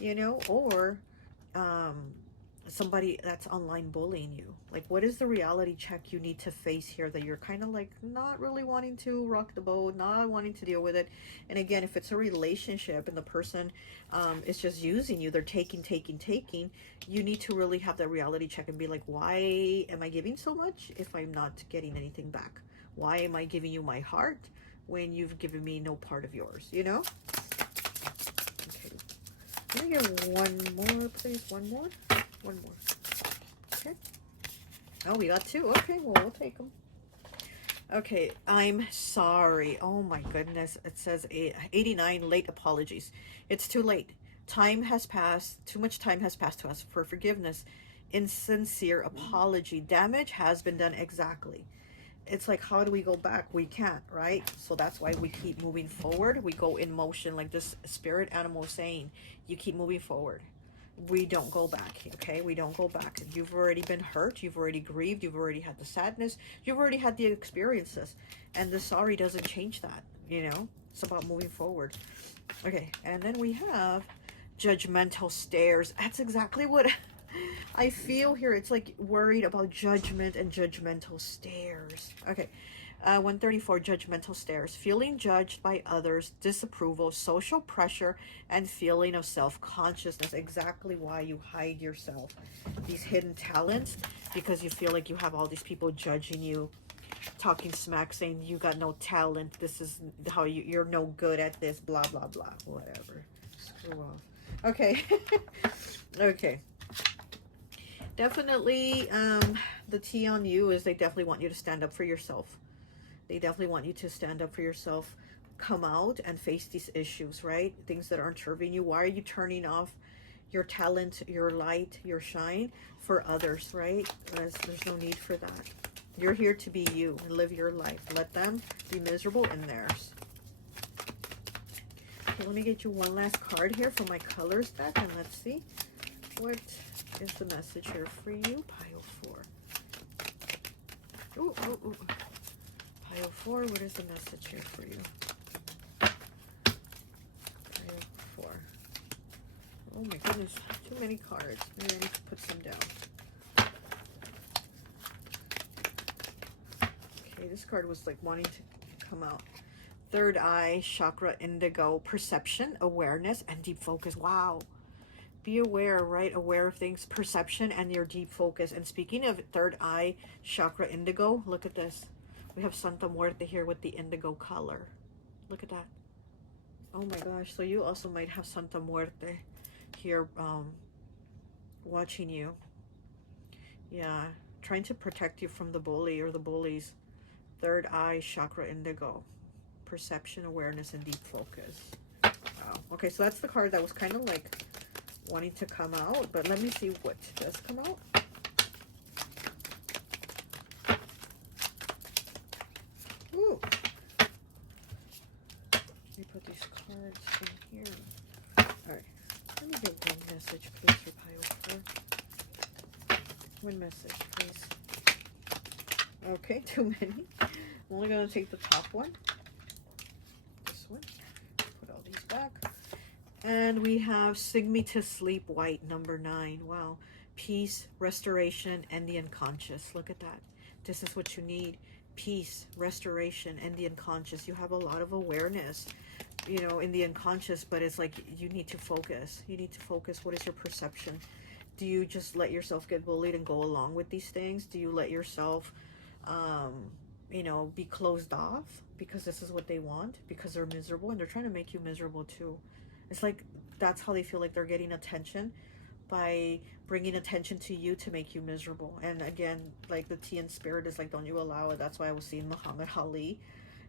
you know, or somebody that's online bullying you. Like, what is the reality check you need to face here that you're kind of like not really wanting to rock the boat, not wanting to deal with it? And again, if it's a relationship and the person is just using you, they're taking, you need to really have that reality check and be like, why am I giving so much if I'm not getting anything back? Why am I giving you my heart when you've given me no part of yours, you know? Okay. Let me get one more, please. One more. Okay. Oh, we got two. Okay, well, we'll take them. Okay, I'm sorry. Oh my goodness. It says 89 late apologies. It's too late. Time has passed. Too much time has passed to us for forgiveness. Insincere apology. Damage has been done. Exactly. It's like, how do we go back? We can't, right? So that's why we keep moving forward. We go in motion, like this spirit animal saying, you keep moving forward. We don't go back, okay? We don't go back. You've already been hurt. You've already grieved. You've already had the sadness. You've already had the experiences. And the sorry doesn't change that, you know? It's about moving forward. Okay, and then we have judgmental stares. That's exactly what I feel here. It's like worried about judgment and judgmental stares. Okay. 134, judgmental stares. Feeling judged by others, disapproval, social pressure, and feeling of self-consciousness. Exactly why you hide yourself. These hidden talents, because you feel like you have all these people judging you, talking smack, saying you got no talent, this is how you're no good at this, blah, blah, blah, whatever. Screw off. Okay. Okay. Definitely, the T on you is they definitely want you to stand up for yourself. They definitely want you to stand up for yourself, come out and face these issues, right? Things that aren't serving you. Why are you turning off your talent, your light, your shine for others, right? There's no need for that. You're here to be you and live your life. Let them be miserable in theirs. Okay, let me get you one last card here for my colors deck, and let's see what is the message here for you. Pile 4. Ooh, ooh, ooh. Pile 4, what is the message here for you? Pile 4. Oh my goodness, too many cards. Maybe I need to put some down. Okay, this card was like wanting to come out. Third eye, chakra, indigo, perception, awareness, and deep focus. Wow. Be aware, right? Aware of things, perception, and your deep focus. And speaking of third eye, chakra, indigo, look at this. We have Santa Muerte here with the indigo color. Look at that. Oh my gosh. So you also might have Santa Muerte here watching you. Yeah. Trying to protect you from the bully or the bullies. Third eye chakra indigo. Perception, awareness, and deep focus. Wow. Okay, so that's the card that was kind of like wanting to come out. But let me see what does come out. Ooh. Let me put these cards in here. Alright. Let me get one message, please, for Pile 4. One message, please. Okay, too many. I'm only going to take the top one. This one. Put all these back. And we have Sing Me to Sleep White, number 9. Wow. Peace, restoration, and the unconscious. Look at that. This is what you need. Peace, restoration, and the unconscious. You have a lot of awareness, you know, in the unconscious, but it's like you need to focus. You need to focus. What is your perception? Do you just let yourself get bullied and go along with these things? Do you let yourself, you know, be closed off because this is what they want? Because they're miserable and they're trying to make you miserable too. It's like that's how they feel like they're getting attention, by bringing attention to you to make you miserable. And again, like the T in spirit is like, don't you allow it. That's why I was seeing Muhammad Ali,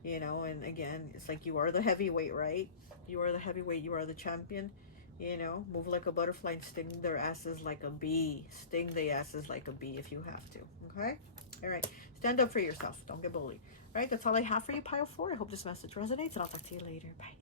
you know. And again, it's like, you are the heavyweight, right? You are the heavyweight. You are the champion. You know, move like a butterfly and sting their asses like a bee. Sting the asses like a bee if you have to. Okay? All right. Stand up for yourself. Don't get bullied. All right? That's all I have for you, Pile 4. I hope this message resonates, and I'll talk to you later. Bye.